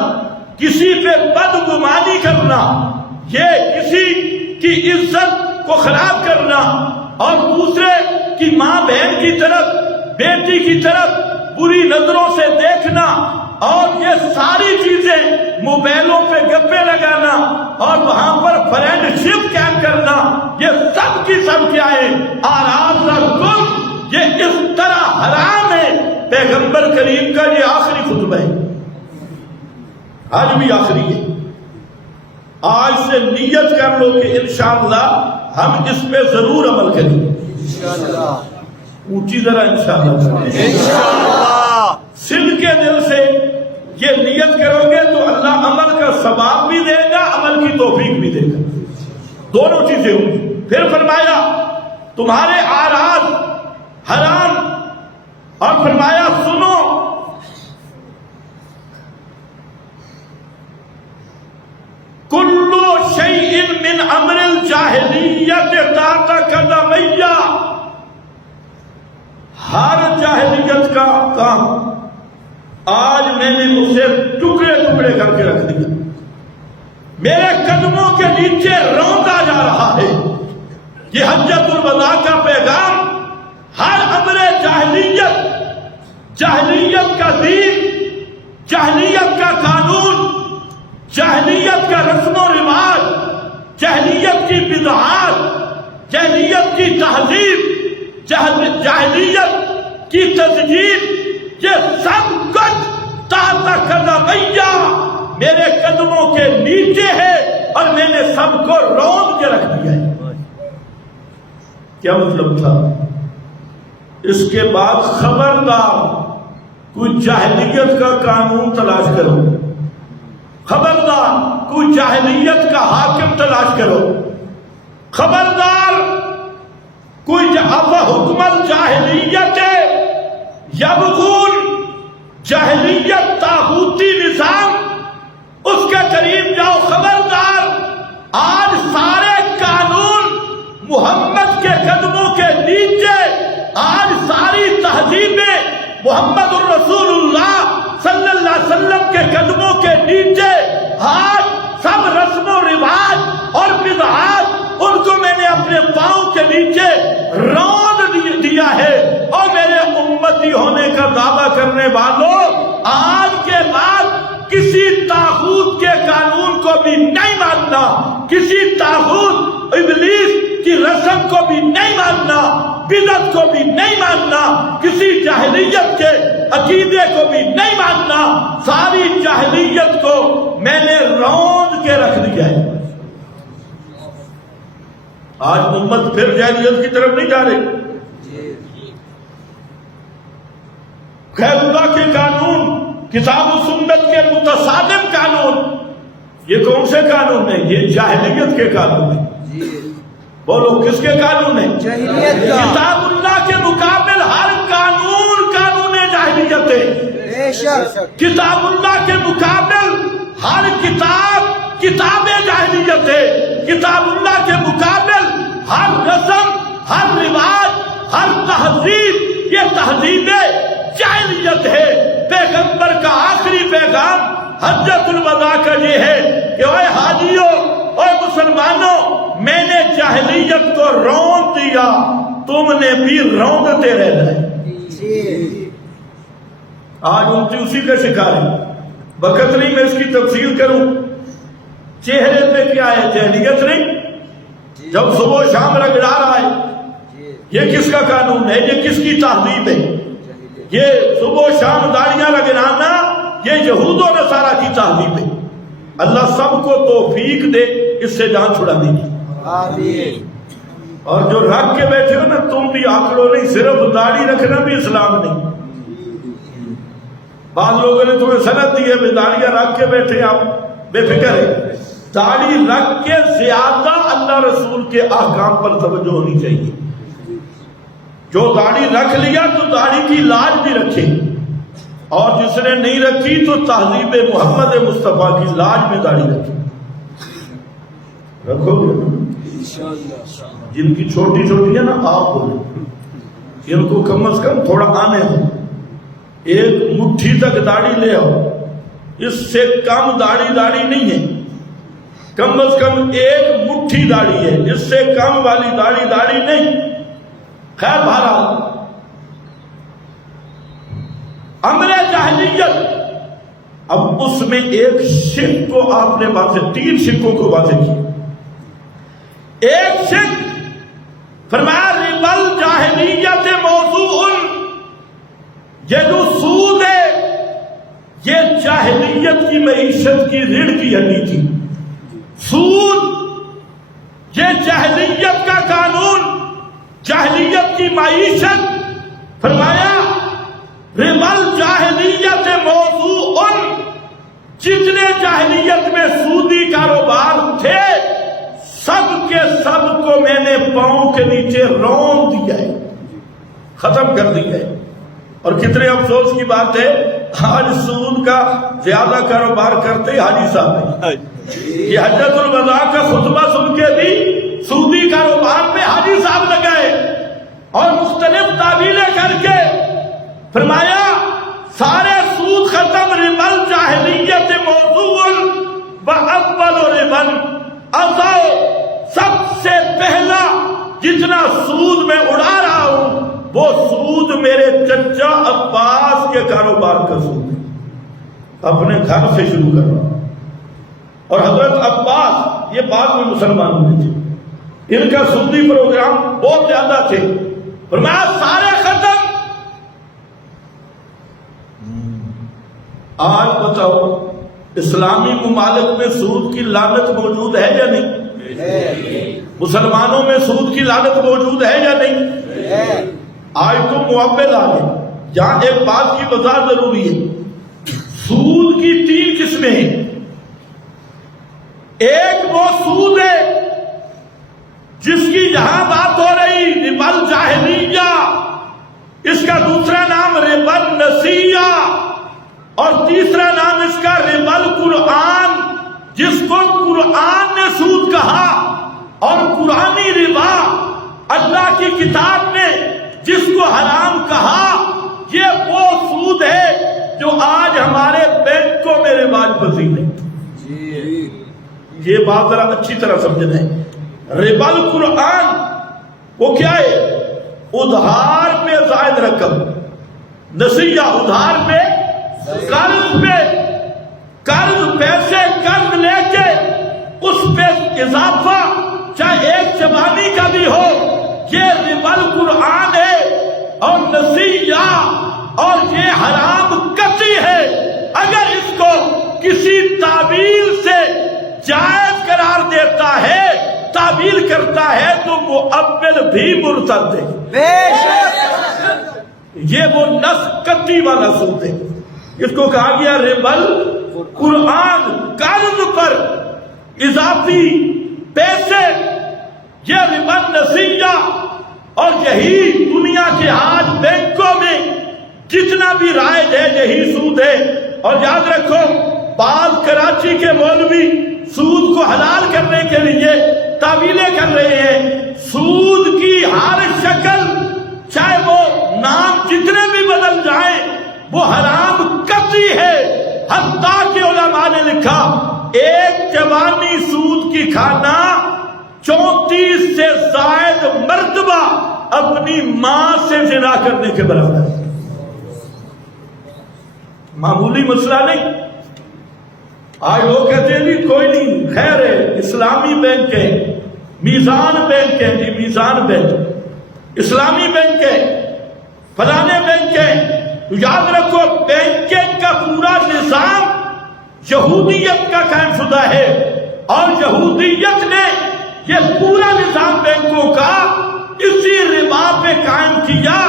کسی پہ بدگمانی کرنا، یہ کسی کی عزت کو خراب کرنا، اور دوسرے کی ماں بہن کی طرف، بیٹی کی طرف بری نظروں سے دیکھنا، اور یہ ساری چیزیں موبائلوں پہ گپے لگانا اور وہاں پر فرینڈ شپ قائم کرنا، یہ سب کی سب کیا ہے؟ آرام کا کل یہ اس طرح حرام ہے۔ پیغمبر کریم کا یہ آخری خطبہ ہے، آج بھی آخری ہے۔ آج سے نیت کر لو کہ انشاءاللہ ہم اس پہ ضرور عمل کریں گے، انشاءاللہ۔ اونچی ذرا انشاءاللہ، انشاءاللہ۔ سل کے دل سے یہ نیت کرو گے تو اللہ عمل کا ثواب بھی دے گا، عمل کی توفیق بھی دے گا، دونوں چیزیں ہوں گی۔ پھر فرمایا تمہارے اعراض حرام، اور فرمایا سنو کلو شیء من امر الجاہلیت تحت قدمیہ، ہر جاہلیت کا کام آج میں نے اسے ٹکڑے ٹکڑے کر کے رکھ دیا، میرے قدموں کے نیچے روندا جا رہا ہے۔ یہ حجۃ الوداع کا پیغام، ہر امر جاہلیت، جاہلیت کا دین، جاہلیت کا قانون، جاہلیت کا رسم و رواج، جاہلیت کی بدعات، جاہلیت کی تہذیب، جاہلیت کی تسجیل، یہ سب کچھ تحت قدمیہ میرے قدموں کے نیچے ہے، اور میں نے سب کو روند کے رکھ دیا ہے۔ کیا مطلب تھا؟ اس کے بعد خبردار کوئی جاہلیت کا قانون تلاش کرو، خبردار کوئی جاہلیت کا حاکم تلاش کرو، خبردار کوئی حکم الجاہلیت یبغون، جاہلیت طاغوتی نظام، اس کے قریب جاؤ، خبردار۔ آج سارے قانون محمد کے قدموں کے نیچے، آج ساری تہذیبیں محمد الرسول اللہ صلی اللہ علیہ وسلم کے قدموں کے نیچے، آج سب رسم و رواج اور بدعات، ان کو میں نے اپنے پاؤں کے نیچے روند دیا ہے۔ اور میرے امتی ہونے کا دعویٰ کرنے والوں، آج کے بعد کسی طاغوت کے قانون کو بھی نہیں ماننا، کسی طاغوت ابلیس کی رسم کو بھی نہیں ماننا، بدعت کو بھی نہیں ماننا، کسی جاہلیت کے عقیدے کو بھی نہیں ماننا۔ ساری جاہلیت کو میں نے روند کے رکھ دیا ہے۔ آج امت پھر جاہلیت کی طرف نہیں جا رہی۔ غیر اللہ کے قانون، کتاب و سنت کے متصادم قانون، یہ کون سے قانون ہیں؟ یہ جاہلیت کے قانون ہیں۔ بولو کس کے قانون ہیں؟ جاہلیت کا۔ کتاب اللہ کے مقابل ہر قانون قانون جاہلیت ہے۔ کتاب اللہ کے مقابل ہر کتاب کتاب جاہلیت ہے۔ کتاب اللہ کے مقابل ہر رسم، ہر رواج، ہر تہذیب، یہ تہذیب جاہلیت ہے۔ پیغمبر کا آخری پیغام حجۃ الوداع کا یہ ہے کہ اے حاجیوں، اے مسلمانوں، میں نے جاہلیت کو روند دیا، تم نے بھی روندتے رہنا ہے۔ آج امتی اسی کا شکار ہے۔ وقت نہیں میں اس کی تفصیل کروں، چہرے پہ کیا ہے؟ جاہلیت نہیں۔ جب صبح و شام رگڑا رہا ہے، یہ کس کا قانون ہے؟ یہ کس کی تہذیب ہے؟ یہ صبح و شام داڑیاں رگڑانا یہ یہود و نصارہ کی تہذیب ہے۔ اللہ سب کو توفیق دے اس سے جان چھڑا دے گی، آمین۔ اور جو رکھ کے بیٹھے ہو نا، تم بھی آکڑو نہیں، صرف داڑھی رکھنا بھی اسلام نہیں۔ بعض لوگوں نے تمہیں سند دی ہے، داڑیاں رکھ کے بیٹھے آپ بے فکر ہے، داڑھی رکھ کے زیادہ اللہ رسول کے احکام پر توجہ ہونی چاہیے. جو داڑھی رکھ لیا تو داڑھی کی لاج بھی رکھے، اور جس نے نہیں رکھی تو تہذیب محمد مصطفیٰ کی لاج میں داڑھی رکھے. رکھو گے؟ جن کی چھوٹی چھوٹی ہے نا، آپ بولیں ان کو کم از کم تھوڑا آنے دو. ایک مٹھی تک داڑھی لے آؤ، اس سے کم داڑھی نہیں ہے. کم از کم ایک مٹھی داڑھی ہے، اس سے کم والی داڑھی نہیں. خیر بہرحال امر جاہلیت، اب اس میں ایک شرک کو آپ نے واضح، 3 شرکوں کو واضح کیا. ایک شرک فرمایا ربل جاہلیت موضوع، یہ جو سود ہے یہ جاہلیت کی معیشت کی ریڑھ کی ہڈی تھی. سود یہ جاہلیت کا قانون، جاہلیت کی معیشت. فرمایا ربل جاہلیت موضوع، جتنے جاہلیت میں سودی کاروبار تھے سب کے سب کو میں نے پاؤں کے نیچے رون دیا ہے، ختم کر دیا ہے. اور کتنے افسوس کی بات ہے، آج سود کا زیادہ کاروبار کرتے حاجی صاحب ہیں. یہ حجت الوداع کا خطبہ سن کے بھی سودی کاروبار پہ حاجی صاحب لگائے اور مختلف تعبیریں کر کے فرمایا سارے سود ختم، ربل جاہلیت موضوع واول ربن اضاء. سب سے پہلا جتنا سود میں اڑا رہا ہوں وہ سود میرے چچا عباس کے کاروبار کا سود ہے. اپنے گھر سے شروع کر رہا ہوں. اور حضرت عباس یہ بعد میں مسلمان ہوئے تھے، ان کا سودی پروگرام بہت زیادہ تھے. فرمایا سارے ختم. آج بتاؤ اسلامی ممالک میں سود کی لعنت موجود ہے یا نہیں؟ مسلمانوں میں سود کی لعنت موجود ہے یا نہیں؟ آج تو معامل آ گئے. یہاں ایک بات کی وضاحت ضروری ہے. سود کی 3 قسمیں ہیں. ایک وہ سود ہے جس کی یہاں بات ہو رہی ربل جاہلیہ، اس کا دوسرا نام ربل نسیہ، اور تیسرا نام اس کا ربل قرآن، جس کو قرآن نے سود کہا. اور قرآنی ربا اللہ کی کتاب نے جس کو حرام کہا، یہ وہ سود ہے جو آج ہمارے بینکوں میں رواج پذیر ہے. یہ بات ذرا اچھی طرح سمجھنا ہے. ربل قرآن وہ کیا ہے؟ ادھار پہ زائد رقم. نسیہ ادھار پہ، قرض پیسے قرض لے کے اس پہ اضافہ چاہے 1 زبانی کا بھی ہو، یہ ربل قرآن ہے. اور نسیہ اور یہ حرام قطعی ہے. اگر اس کو کسی تعبیر سے جائز قرار دیتا ہے، تعبیر کرتا ہے، تو مؤول بھی مرتد ہے. یہ وہ نس قطعی والا سود ہے. اس کو کہا گیا ربل قرآن. قرض پر اضافی پیسے یہ ربل نسیہ. اور یہی دنیا کے آج بینکوں میں جتنا بھی رائج ہے یہی سود ہے. اور یاد رکھو بعض کراچی کے مولوی سود کو حلال کرنے کے لیے تعویلیں کر رہے ہیں. سود کی ہر شکل چاہے وہ نام جتنے بھی بدل جائیں وہ حرام قطعی ہے. حتیٰ کہ علماء نے لکھا ایک جوانی سود کی کھانا 34 سے زائد مرتبہ اپنی ماں سے زنا کرنے کے برابر ہے. معمولی مسئلہ نہیں. آج لوگ کہتے ہیں جی کوئی نہیں، خیر ہے، اسلامی بینک ہے، میزان بینک ہے، جی میزان بینک اسلامی بینک ہے، فلانے بینک ہے. تو یاد رکھو بینکنگ کا پورا نظام یہودیت کا قائم شدہ ہے. اور یہودیت نے یہ پورا نظام بینکوں کا اسی ربا پہ قائم کیا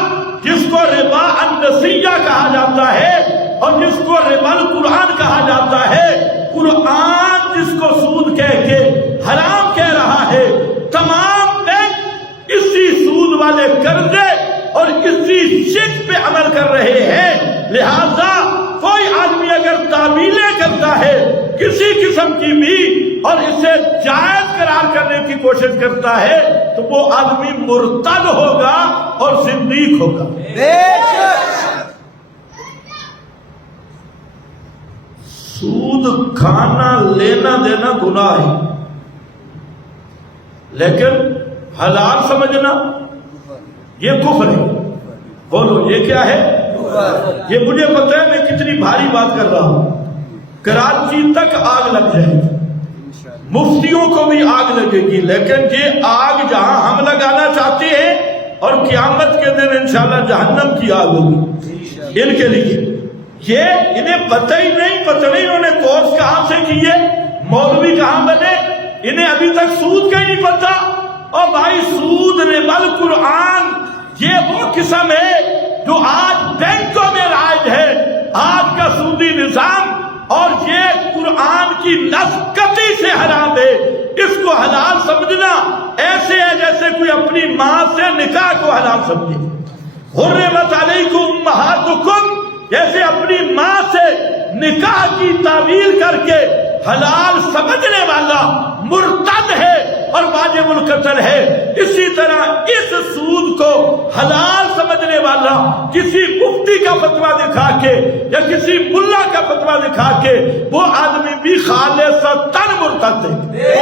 جس کو ربا النسیہ کہا جاتا ہے اور جس کو ربا القرآن کہا جاتا ہے. قرآن جس کو سود کہہ اسی شک پہ عمل کر رہے ہیں. لہذا کوئی آدمی اگر تعویلیں کرتا ہے کسی قسم کی بھی اور اسے جائز قرار کرنے کی کوشش کرتا ہے تو وہ آدمی مرتد ہوگا اور زندیق ہوگا. سود کھانا لینا دینا گناہ ہے، لیکن حلال سمجھنا یہ کفر ہے. بولو یہ کیا ہے؟ یہ مجھے پتہ ہے میں کتنی بھاری بات کر رہا ہوں. کراچی تک آگ لگ جائے گی، مفتیوں کو بھی آگ لگے گی، لیکن یہ آگ جہاں ہم لگانا چاہتے ہیں اور قیامت کے دن انشاءاللہ جہنم کی آگ ہوگی ان کے لیے. یہ انہیں پتہ ہی نہیں، پتہ نہیں انہوں نے کورس کہاں سے کیے، مولوی کہاں بنے، انہیں ابھی تک سود کا ہی نہیں پتا. اور بھائی سود ربا القرآن یہ وہ قسم ہے جو آج بینکوں میں رائج ہے، آج کا سودی نظام، اور یہ قرآن کی نص قطعی سے حرام ہے. اس کو حلال سمجھنا ایسے ہے جیسے کوئی اپنی ماں سے نکاح کو حلال سمجھے. حرمت علیکم امہاتکم، جیسے اپنی ماں سے نکاح کی تعویل کر کے حلال سمجھنے والا مرتد ہے اور واجب القتل ہے. اسی طرح اس سود کو حلال سمجھنے والا کسی مفتی کا فتویٰ دکھا کے یا کسی ملا کا فتویٰ دکھا کے وہ آدمی بھی خالصتاً مرتد ہے.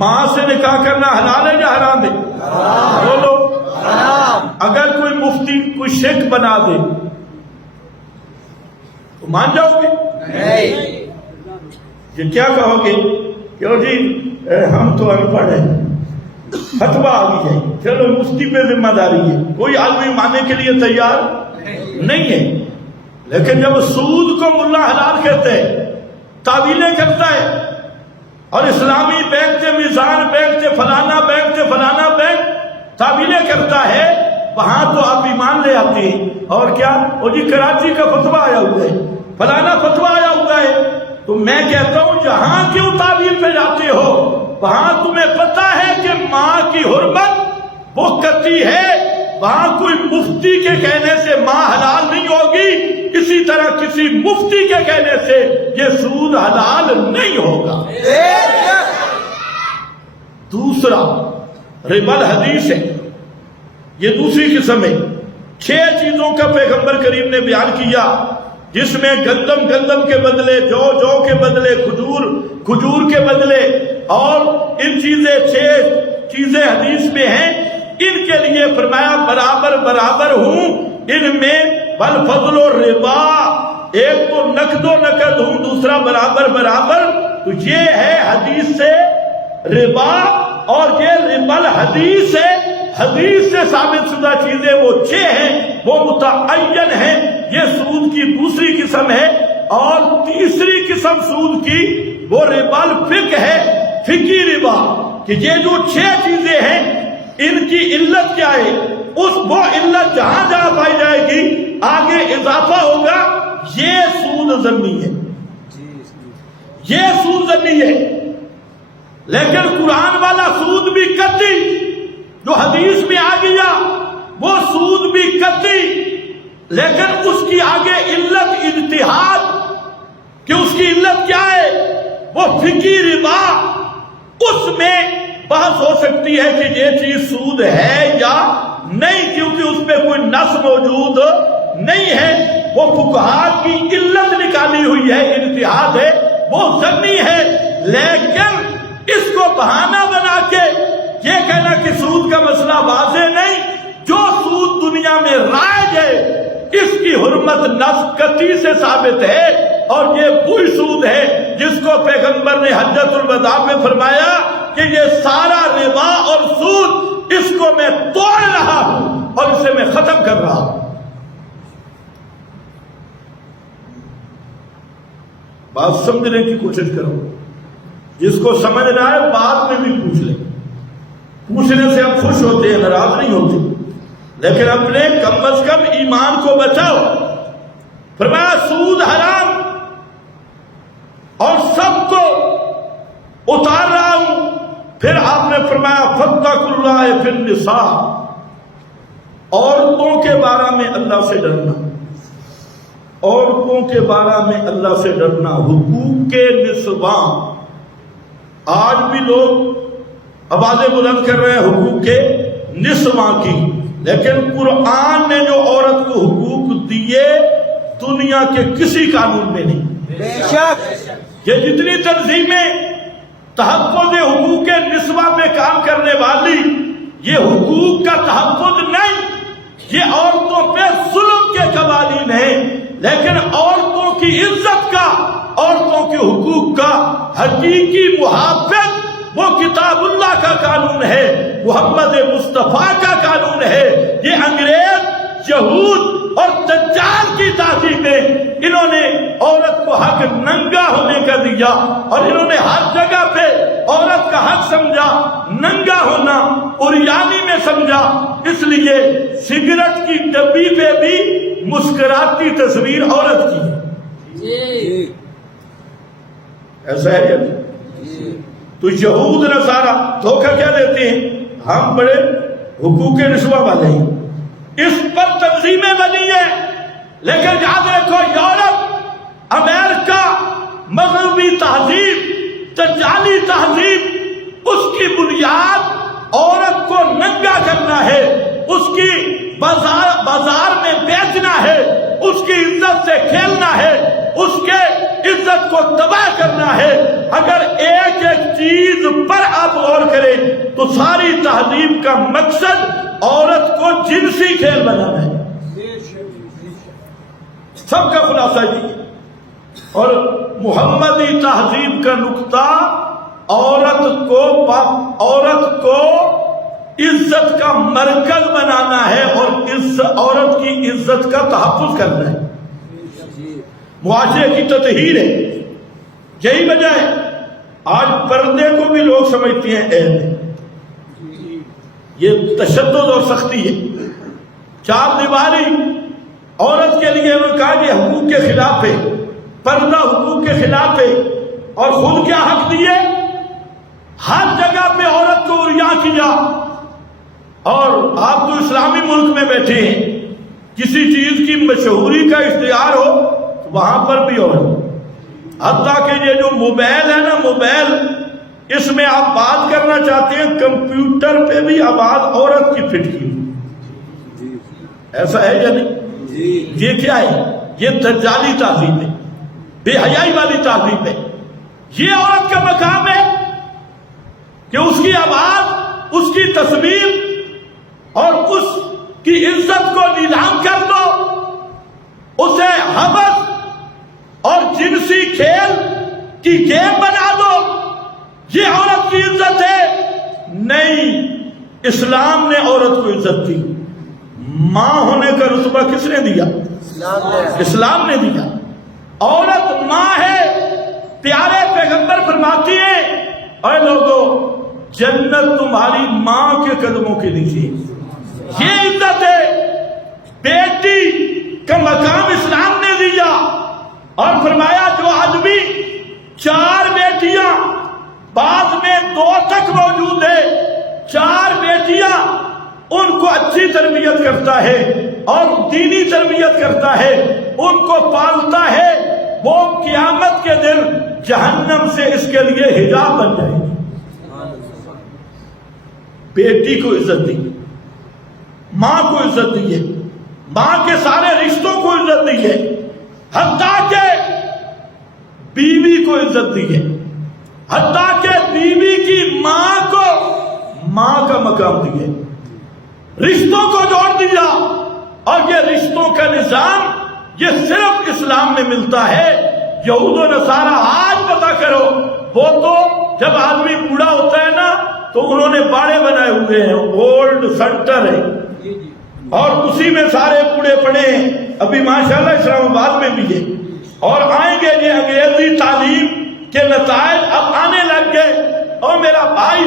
ماں سے نکاح کرنا حلال ہے یا حرام ہے؟ بولو. اگر کوئی مفتی کوئی شیخ بنا دے تو مان جاؤ گے؟ یہ کیا کہو گے کہ جی ہم تو ان پڑھ ہیں، فتویٰ آ گئی ہے، چلو مفتی پہ ذمہ داری ہے. کوئی آدمی ماننے کے لیے تیار نہیں ہے. لیکن جب سود کو ملا حلال کہتے ہیں، تعویلیں کرتا ہے اور اسلامی بینک سے میزان بینک سے فلانا بینک سے فلانا بینک تعویلیں کرتا ہے، وہاں تو آپ ایمان لے آتے ہیں. اور کیا وہ جی کراچی کا فتویٰ آیا ہوا ہے، فلانا فتویٰ آیا ہوا ہے. تو میں کہتا ہوں جہاں کیوں تعویل پہ جاتے ہو، وہاں تمہیں پتا ہے کہ ماں کی حرمت وہ قطعی ہے، وہاں کوئی مفتی کے کہنے سے ماں حلال نہیں ہوگی، اسی طرح کسی مفتی کے کہنے سے یہ سود حلال نہیں ہوگا. دوسرا ربا الحدیث ہے، یہ دوسری قسم ہے. 6 چیزوں کا پیغمبر کریم نے بیان کیا جس میں گندم کے بدلے جو کے بدلے کھجور کے بدلے، اور ان 6 چیزیں حدیث میں ہیں. ان کے لیے فرمایا برابر ہوں ان میں بالفضل و ربا. ایک تو نقد و نقد ہوں، دوسرا برابر. تو یہ ہے حدیث سے ربا، اور یہ ربا الحدیث ہے. حدیث سے ثابت شدہ چیزیں وہ 6 ہیں، وہ متعین ہیں. یہ سود کی دوسری قسم ہے. اور تیسری قسم سود کی وہ ربا الفقہ ہے، فقہی ربا، کہ یہ جو 6 چیزیں ہیں ان کی علت کیا ہے، وہ علت جہاں پائی جائے گی آگے اضافہ ہوگا. یہ سود ضمنی ہے، یہ سود ضمنی ہے. لیکن قرآن والا سود بھی قطعی جو حدیث میں آ گیا وہ سود بھی قطعی، لیکن اس کی آگے علت اجتہاد کہ اس کی علت کیا ہے، وہ فقہی ربا. اس میں بحث ہو سکتی ہے کہ یہ چیز سود ہے یا نہیں، کیونکہ اس پہ کوئی نص موجود نہیں ہے. وہ فقہاء کی علت نکالی ہوئی ہے، اجتہاد ہے، وہ ضمنی ہے. لیکن اس کو بہانہ بنا کے یہ کہنا کہ سود کا مسئلہ واضح نہیں. جو سود دنیا میں رائج ہے اس کی حرمت نص قطعی سے ثابت ہے، اور یہ وہی سود ہے جس کو پیغمبر نے حجۃ الوداع میں فرمایا کہ یہ سارا ربا اور سود اس کو میں توڑ رہا ہوں اور اسے میں ختم کر رہا ہوں. بات سمجھنے کی کوشش کرو، جس کو سمجھنا ہے بعد میں بھی پوچھ لیں. پوچھنے سے ہم خوش ہوتے ہیں، ناراض نہیں ہوتے، لیکن اپنے کم از کم ایمان کو بچاؤ. فرمایا سود حرام اور سب کو اتار رہا ہوں. پھر آپ نے فرمایا فاتقوا اللہ فی النساء، عورتوں کے بارے میں اللہ سے ڈرنا، عورتوں کے بارے میں اللہ سے ڈرنا، حقوق کے نسواں۔ آج بھی لوگ آوازیں بلند کر رہے ہیں حقوق کے نسواں کی، لیکن قرآن نے جو عورت کو حقوق دیے دنیا کے کسی قانون میں نہیں۔ بے شک یہ جتنی تنظیمیں تحفظ حقوق نسواں میں کام کرنے والی، یہ حقوق کا تحفظ نہیں، یہ عورتوں پہ ظلم کے قوانین ہیں، لیکن عورتوں کی عزت کا، عورتوں کے حقوق کا حقیقی محافظ وہ کتاب اللہ کا قانون ہے، محمد مصطفیٰ کا قانون ہے۔ یہ انگریز، یہود اور دجال کی تہذیب میں انہوں نے عورت کو حق ننگا ہونے کا دیا، اور انہوں نے ہر جگہ پہ عورت کا حق سمجھا ننگا ہونا، عریانی میں سمجھا۔ اس لیے سگریٹ کی ڈبی پہ بھی مسکراتی تصویر عورت کی، ایسا ہے۔ تو یہود نصارہ دھوکہ کیا دیتے ہیں؟ ہم بڑے حقوق نسواں والے ہیں، اس پر تنظیمیں بنی ہیں، لیکن یاد رکھو یورپ، امریکہ، مغربی تہذیب، دجالی تہذیب، اس کی بنیاد عورت کو ننگا کرنا ہے، اس کی بازار میں بیچنا ہے، اس کی عزت سے کھیلنا ہے، اس کے عزت کو تباہ کرنا ہے۔ اگر ایک ایک چیز پر آپ غور کریں تو ساری تہذیب کا مقصد عورت کو جنسی کھیل بنانا ہے، سب کا خلاصہ یہ۔ اور محمدی تہذیب کا نقطہ عورت کو عزت کا مرکز بنانا ہے، اور اس عورت کی عزت کا تحفظ کرنا ہے، معاشرے کی تطہیر ہے۔ یہی وجہ ہے آج پردے کو بھی لوگ سمجھتے ہیں عیب، یہ تشدد اور سختی ہے۔ چار دیواری عورت کے لیے انہوں نے کہا کہ حقوق کے خلاف ہے، پردہ حقوق کے خلاف ہے، اور خود کیا حق دیے؟ ہر جگہ پہ عورت کو عریاں کیا۔ اور آپ تو اسلامی ملک میں بیٹھے ہیں، کسی چیز کی مشہوری کا اشتہار ہو تو وہاں پر بھی عورت، حتیٰ کہ یہ جو موبائل ہے نا، موبائل، اس میں آپ بات کرنا چاہتے ہیں، کمپیوٹر پہ بھی آواز عورت کی فٹ کی، ایسا ہے یا نہیں؟ یہ کیا ہے؟ یہ دجالی تہذیب ہے، بے حیائی والی تہذیب ہے۔ یہ عورت کا مقام ہے کہ اس کی آواز، اس کی تصویر اور اس کی عزت کو نیلام کر دو، اسے حبس اور جنسی کھیل کی گیم بنا دو، یہ عورت کی عزت ہے؟ نہیں، اسلام نے عورت کو عزت دی۔ ماں ہونے کا رتبہ کس نے دیا؟ اسلام نے دیا۔ عورت ماں ہے، پیارے پیغمبر فرماتی ہیں اے لوگو جنت تمہاری ماں کے قدموں کے نیچے، یہ عزت ہے۔ بیٹی کا مقام اسلام نے دیا، اور فرمایا جو آدمی 4 بیٹیاں، بعد میں 2 تک موجود ہے، 4 بیٹیاں، ان کو اچھی تربیت کرتا ہے اور دینی تربیت کرتا ہے، ان کو پالتا ہے، وہ قیامت کے دن جہنم سے اس کے لیے حجاب بن جائے گی۔ بیٹی کو عزت دی، ماں کو عزت دی ہے، ماں کے سارے رشتوں کو عزت دی ہے، حتیٰ کہ بیوی کو عزت دی ہے، حتیٰ کہ بیوی کی ماں کو ماں کا مقام دی ہے، رشتوں کو جوڑ دیا۔ اور یہ رشتوں کا نظام یہ صرف اسلام میں ملتا ہے۔ یہود و نصارہ آج پتہ کرو، وہ تو جب آدمی بوڑھا ہوتا ہے نا تو انہوں نے باڑے بنائے ہوئے ہیں، اولڈ سینٹر ہے، اور اسی میں سارے بوڑھے پڑے ہیں۔ ابھی ماشاءاللہ اسلام آباد میں بھی ہے، اور آئیں گے یہ انگریزی تعلیم کے نتائج اب آنے لگ گئے۔ اور میرا بھائی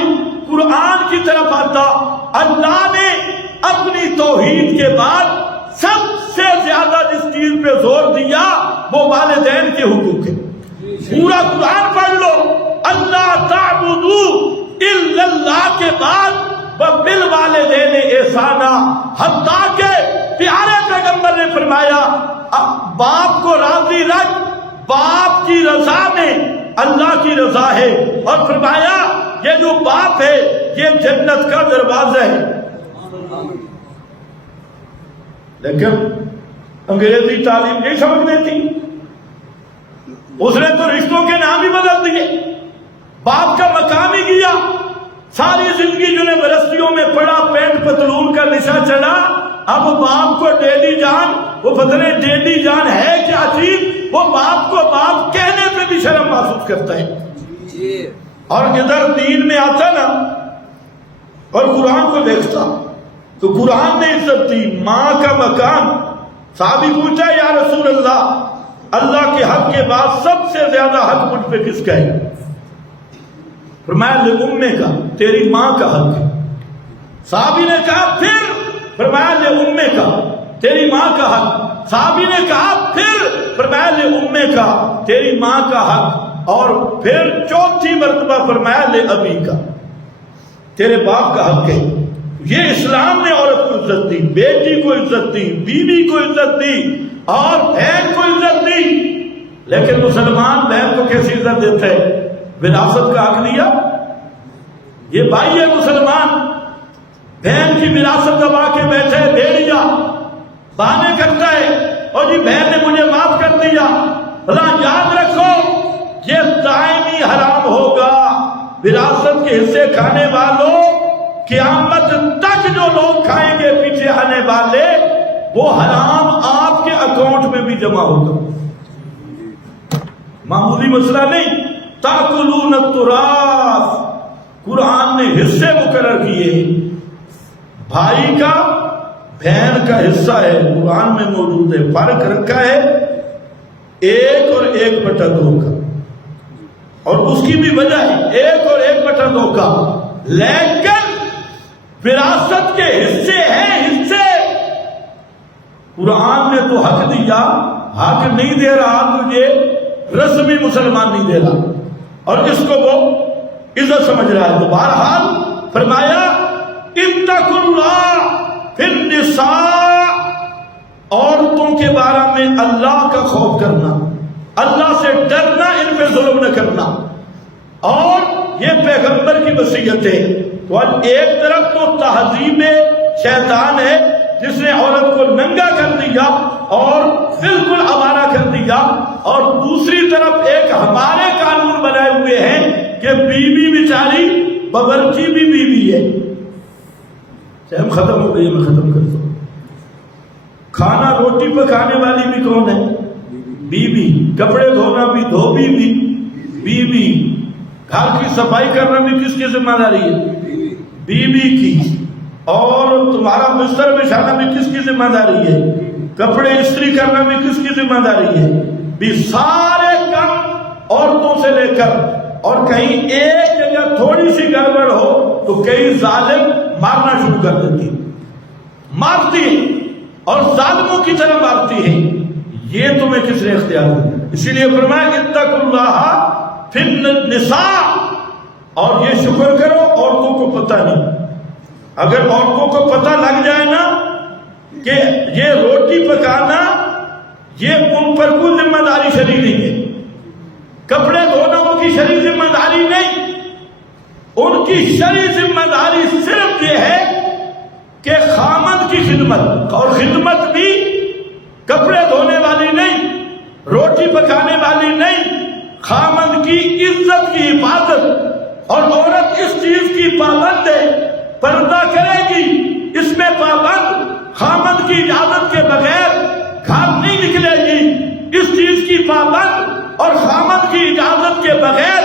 قرآن کی طرف آتا، اللہ نے اپنی توحید کے بعد سب سے زیادہ جس چیز پہ زور دیا وہ والدین کے حقوق ہے۔ پورا قرآن پڑھ لو، اللہ تعبدوا الا اللہ کے بعد وبالوالدین احسانا، حتیٰ کہ نے فرمایا باپ کو راضی رکھ، باپ کی رضا میں اللہ کی رضا ہے، اور فرمایا یہ جو باپ ہے یہ جنت کا دروازہ ہے۔ لیکن انگریزی تعلیم نہیں سمجھنے تھی، اس نے تو رشتوں کے نام ہی بدل دیے، باپ کا مقام ہی گیا۔ ساری زندگی یونیورسٹیوں میں پڑھا، پینٹ پتلون کا نشہ چلا، اب باپ کو ڈیڈی جان، وہ پتہ نہیں ڈیڈی جان ہے کیا چیز، وہ باپ کو باپ کہنے پہ بھی شرم محسوس کرتا ہے۔ اور ادھر دین میں آتا نا اور قرآن کو دیکھتا تو قرآن نے عزت دی، ماں کا مقام۔ صحابی پوچھا یا رسول اللہ، اللہ کے حق کے بعد سب سے زیادہ حق مجھ پہ کس کا ہے؟ فرمایا لِأُمِّ کا، تیری ماں کا حق ہے۔ صحابی نے کہا پھر؟ فرمایا لِأُمِّ کا، تیری ماں کا حق۔ صحابی نے کہا پھر؟ فرمایا لِأُمِّ کا، تیری ماں کا حق، اور پھر چوتھی مرتبہ فرمایا لِأَبِی کا، تیرے باپ کا حق ہے۔ یہ اسلام نے عورت کو عزت دی، بیٹی کو عزت دی، بیوی کو عزت دی، اور بہن کو عزت دی۔ لیکن مسلمان بہن کو کیسی عزت دیتے ہیں؟ وراثت کا حق لیا، یہ بھائی ہے مسلمان، بہن کی وراثت دبا کے بیٹھے، بھیڑیا بہانے کرتا ہے، اور جی بہن نے مجھے معاف کر دیا۔ اللہ یاد رکھو یہ دائمی حرام ہوگا۔ وراثت کے حصے کھانے والوں، قیامت تک جو لوگ کھائیں گے پیچھے آنے والے، وہ حرام آپ کے اکاؤنٹ میں بھی جمع ہوگا۔ معمولی مسئلہ نہیں، تاکلون التراث، قرآن نے حصے مقرر کیے۔ بھائی کا بہن کا حصہ ہے، قرآن میں موجود ہے، فرق رکھا ہے 1 اور 1/2 کا، اور اس کی بھی وجہ ہے 1 اور 1/2 کا۔ لیکن وراثت کے حصے ہیں، حصے۔ قرآن نے تو حق دیا، حق نہیں دے رہا تجھے، رسمی مسلمان نہیں دے رہا، اور اس کو وہ عزت سمجھ رہا ہے۔ تو بہرحال فرمایا اتقوا اللہ فی النساء، عورتوں کے بارے میں اللہ کا خوف کرنا، اللہ سے ڈرنا، ان پہ ظلم نہ کرنا، اور یہ پیغمبر کی وصیت ہے۔ تو ایک طرف تو تہذیب شیطان ہے جس نے عورت کو ننگا کر دیا اور بالکل آوارہ کر دیا، اور دوسری طرف ایک ہمارے قانون بنائے ہوئے ہیں کہ بیوی بیچاری باورچی بھی بیوی ہے۔ ٹائم ختم ہو گئی، میں ختم کرتا ہوں۔ کھانا روٹی پکانے والی بھی کون ہے؟ بیوی۔ کپڑے دھونا بھی، دھوبی بھی بیوی۔ گھر کی صفائی کرنا بھی کس کی ذمہ داری ہے؟ بیوی کی۔ اور تمہارا بستر بچھانا بھی کس کی ذمہ داری ہے؟ کپڑے استری کرنا بھی کس کی ذمہ داری ہے؟ بھی سارے کام عورتوں سے لے کر، اور کہیں ایک جگہ تھوڑی سی گڑبڑ ہو تو کئی ظالم مارنا شروع کر دیتی، مارتی اور ظالموں کی طرح مارتی ہے۔ یہ تمہیں کس نے اختیار دیا؟ اسی لیے فرمایا اتقوا اللہ فی النساء، اور یہ شکر کرو عورتوں کو پتہ نہیں۔ اگر عورتوں کو پتہ لگ جائے نا کہ یہ روٹی پکانا یہ ان پر کوئی ذمہ داری شرعی نہیں ہے، کپڑے دھونا ان کی شرعی ذمہ داری نہیں، ان کی شرعی ذمہ داری صرف یہ ہے کہ خامد کی خدمت، اور خدمت بھی کپڑے دھونے والی نہیں، روٹی پکانے والی نہیں، خامد کی عزت کی حفاظت۔ اور عورت اس چیز کی پابند ہے، پردہ کرے گی، اس میں پابند، خامد کی اجازت کے بغیر گھر نہیں نکلے گی، اس چیز کی پابند، اور خامد کی اجازت کے بغیر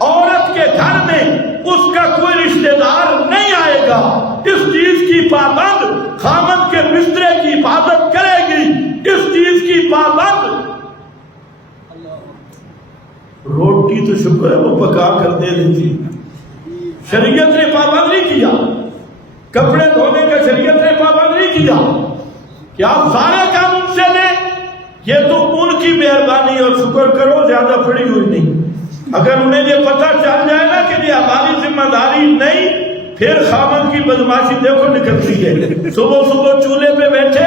عورت کے گھر میں اس کا کوئی رشتہ دار نہیں آئے گا، اس چیز کی پابند، خامد کے بسترے کی حفاظت کرے گی، اس چیز کی پابند۔ روٹی تو شکر ہے وہ پکا کر دے دیتی، شریعت نے پابند نہیں کیا، کپڑے دھونے کا شریعت نے پابند نہیں کیا کہ آپ سارے کام ان سے لیں، یہ تو ان کی مہربانی، اور شکر کرو زیادہ پڑی ہوئی نہیں۔ اگر انہیں یہ پتہ چل جائے نا کہ یہ ہماری ذمہ داری نہیں، پھر خامد کی بدماشی دیکھو نکلتی ہے، صبح صبح چولہے پہ بیٹھے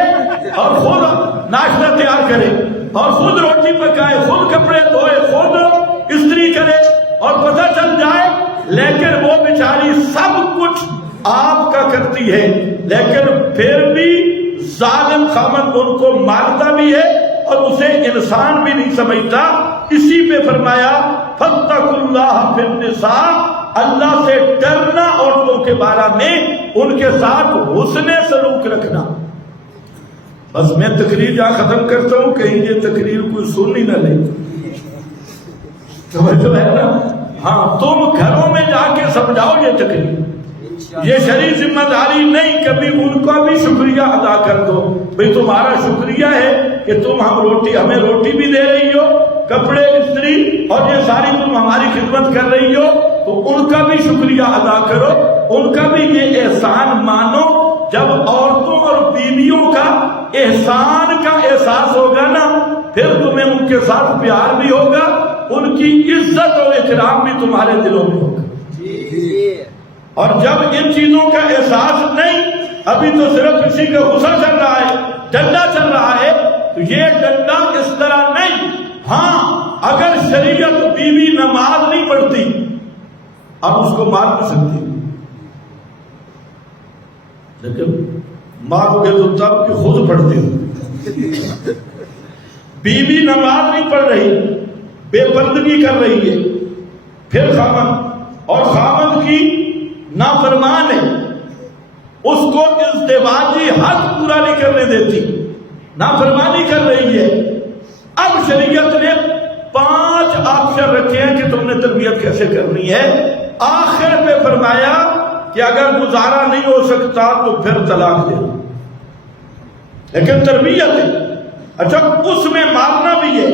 اور خود ناشتہ تیار کرے اور خود روٹی پکائے، خود کپڑے دھوئے، خود استری کرے اور پتہ چل جائے لیکن وہ بیچاری سب کچھ آپ کا کرتی ہے، لیکن پھر بھی ظالم خامد ان کو مارتا بھی ہے اور اسے انسان بھی نہیں سمجھتا. اسی پہ فرمایا فاتقوا اللہ فی النساء، اللہ سے ڈرنا عورتوں کے بارے میں، ان کے ساتھ حسن سلوک رکھنا. بس میں تقریر جہاں ختم کرتا ہوں، کہیں یہ تقریر کوئی سن ہی نہ لے. توجہ ہے نا؟ ہاں تم گھروں میں جا کے سمجھاؤ یہ تقریر، یہ شرعی ذمہ داری نہیں. کبھی ان کا بھی شکریہ ادا کر دو، بھئی تمہارا شکریہ ہے کہ تم ہمیں روٹی بھی دے رہی ہو، کپڑے استری اور یہ ساری تم ہماری خدمت کر رہی ہو، تو ان کا بھی شکریہ ادا کرو، ان کا بھی یہ احسان مانو. جب عورتوں اور بیویوں کا احسان کا احساس ہوگا نا، پھر تمہیں ان کے ساتھ پیار بھی ہوگا، ان کی عزت اور احترام بھی تمہارے دلوں میں ہوگا. اور جب ان چیزوں کا احساس نہیں، ابھی تو صرف کسی کا غصہ چل رہا ہے، ڈنڈا چل رہا ہے، تو یہ ڈنڈا اس طرح نہیں. ہاں اگر شریعت بیوی نماز نہیں پڑھتی اب اس کو مار بھی سکتی، لیکن مارو گے تو تب کہ خود پڑھتی ہو. بیوی نماز نہیں پڑھ رہی، بے پردگی کر رہی ہے، پھر خامد اور خامد کی نافرمان ہے، اس کو ازدواجی حق پورا نہیں کرنے دیتی، نافرمانی کر رہی ہے. اب شریعت نے 5 آپشن رکھے ہیں کہ تم نے تربیت کیسے کرنی ہے. آخر پہ فرمایا کہ اگر گزارا نہیں ہو سکتا تو پھر طلاق دے، لیکن تربیت ہے. اچھا اس میں مارنا بھی ہے،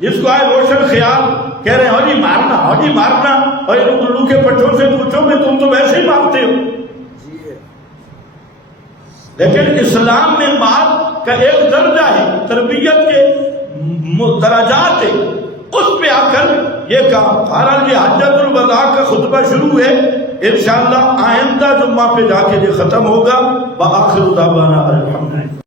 جس کو آئے روشن خیال کہہ رہے ہیں ہو جی مارنا، ہو جی مارنا، اور الو کے پٹھوں سے پوچھو کہ تم تو ویسے ہی مارتے ہو. لیکن اسلام میں مار کا ایک درجہ ہے، تربیت کے درجات ہے، اس پہ آ کر یہ کام. بہرحال یہ حجۃ الوداع کا خطبہ شروع ہے، انشاءاللہ آئندہ جمعہ پہ جا کے یہ ختم ہوگا. وآخر دعوانا الحمدللہ.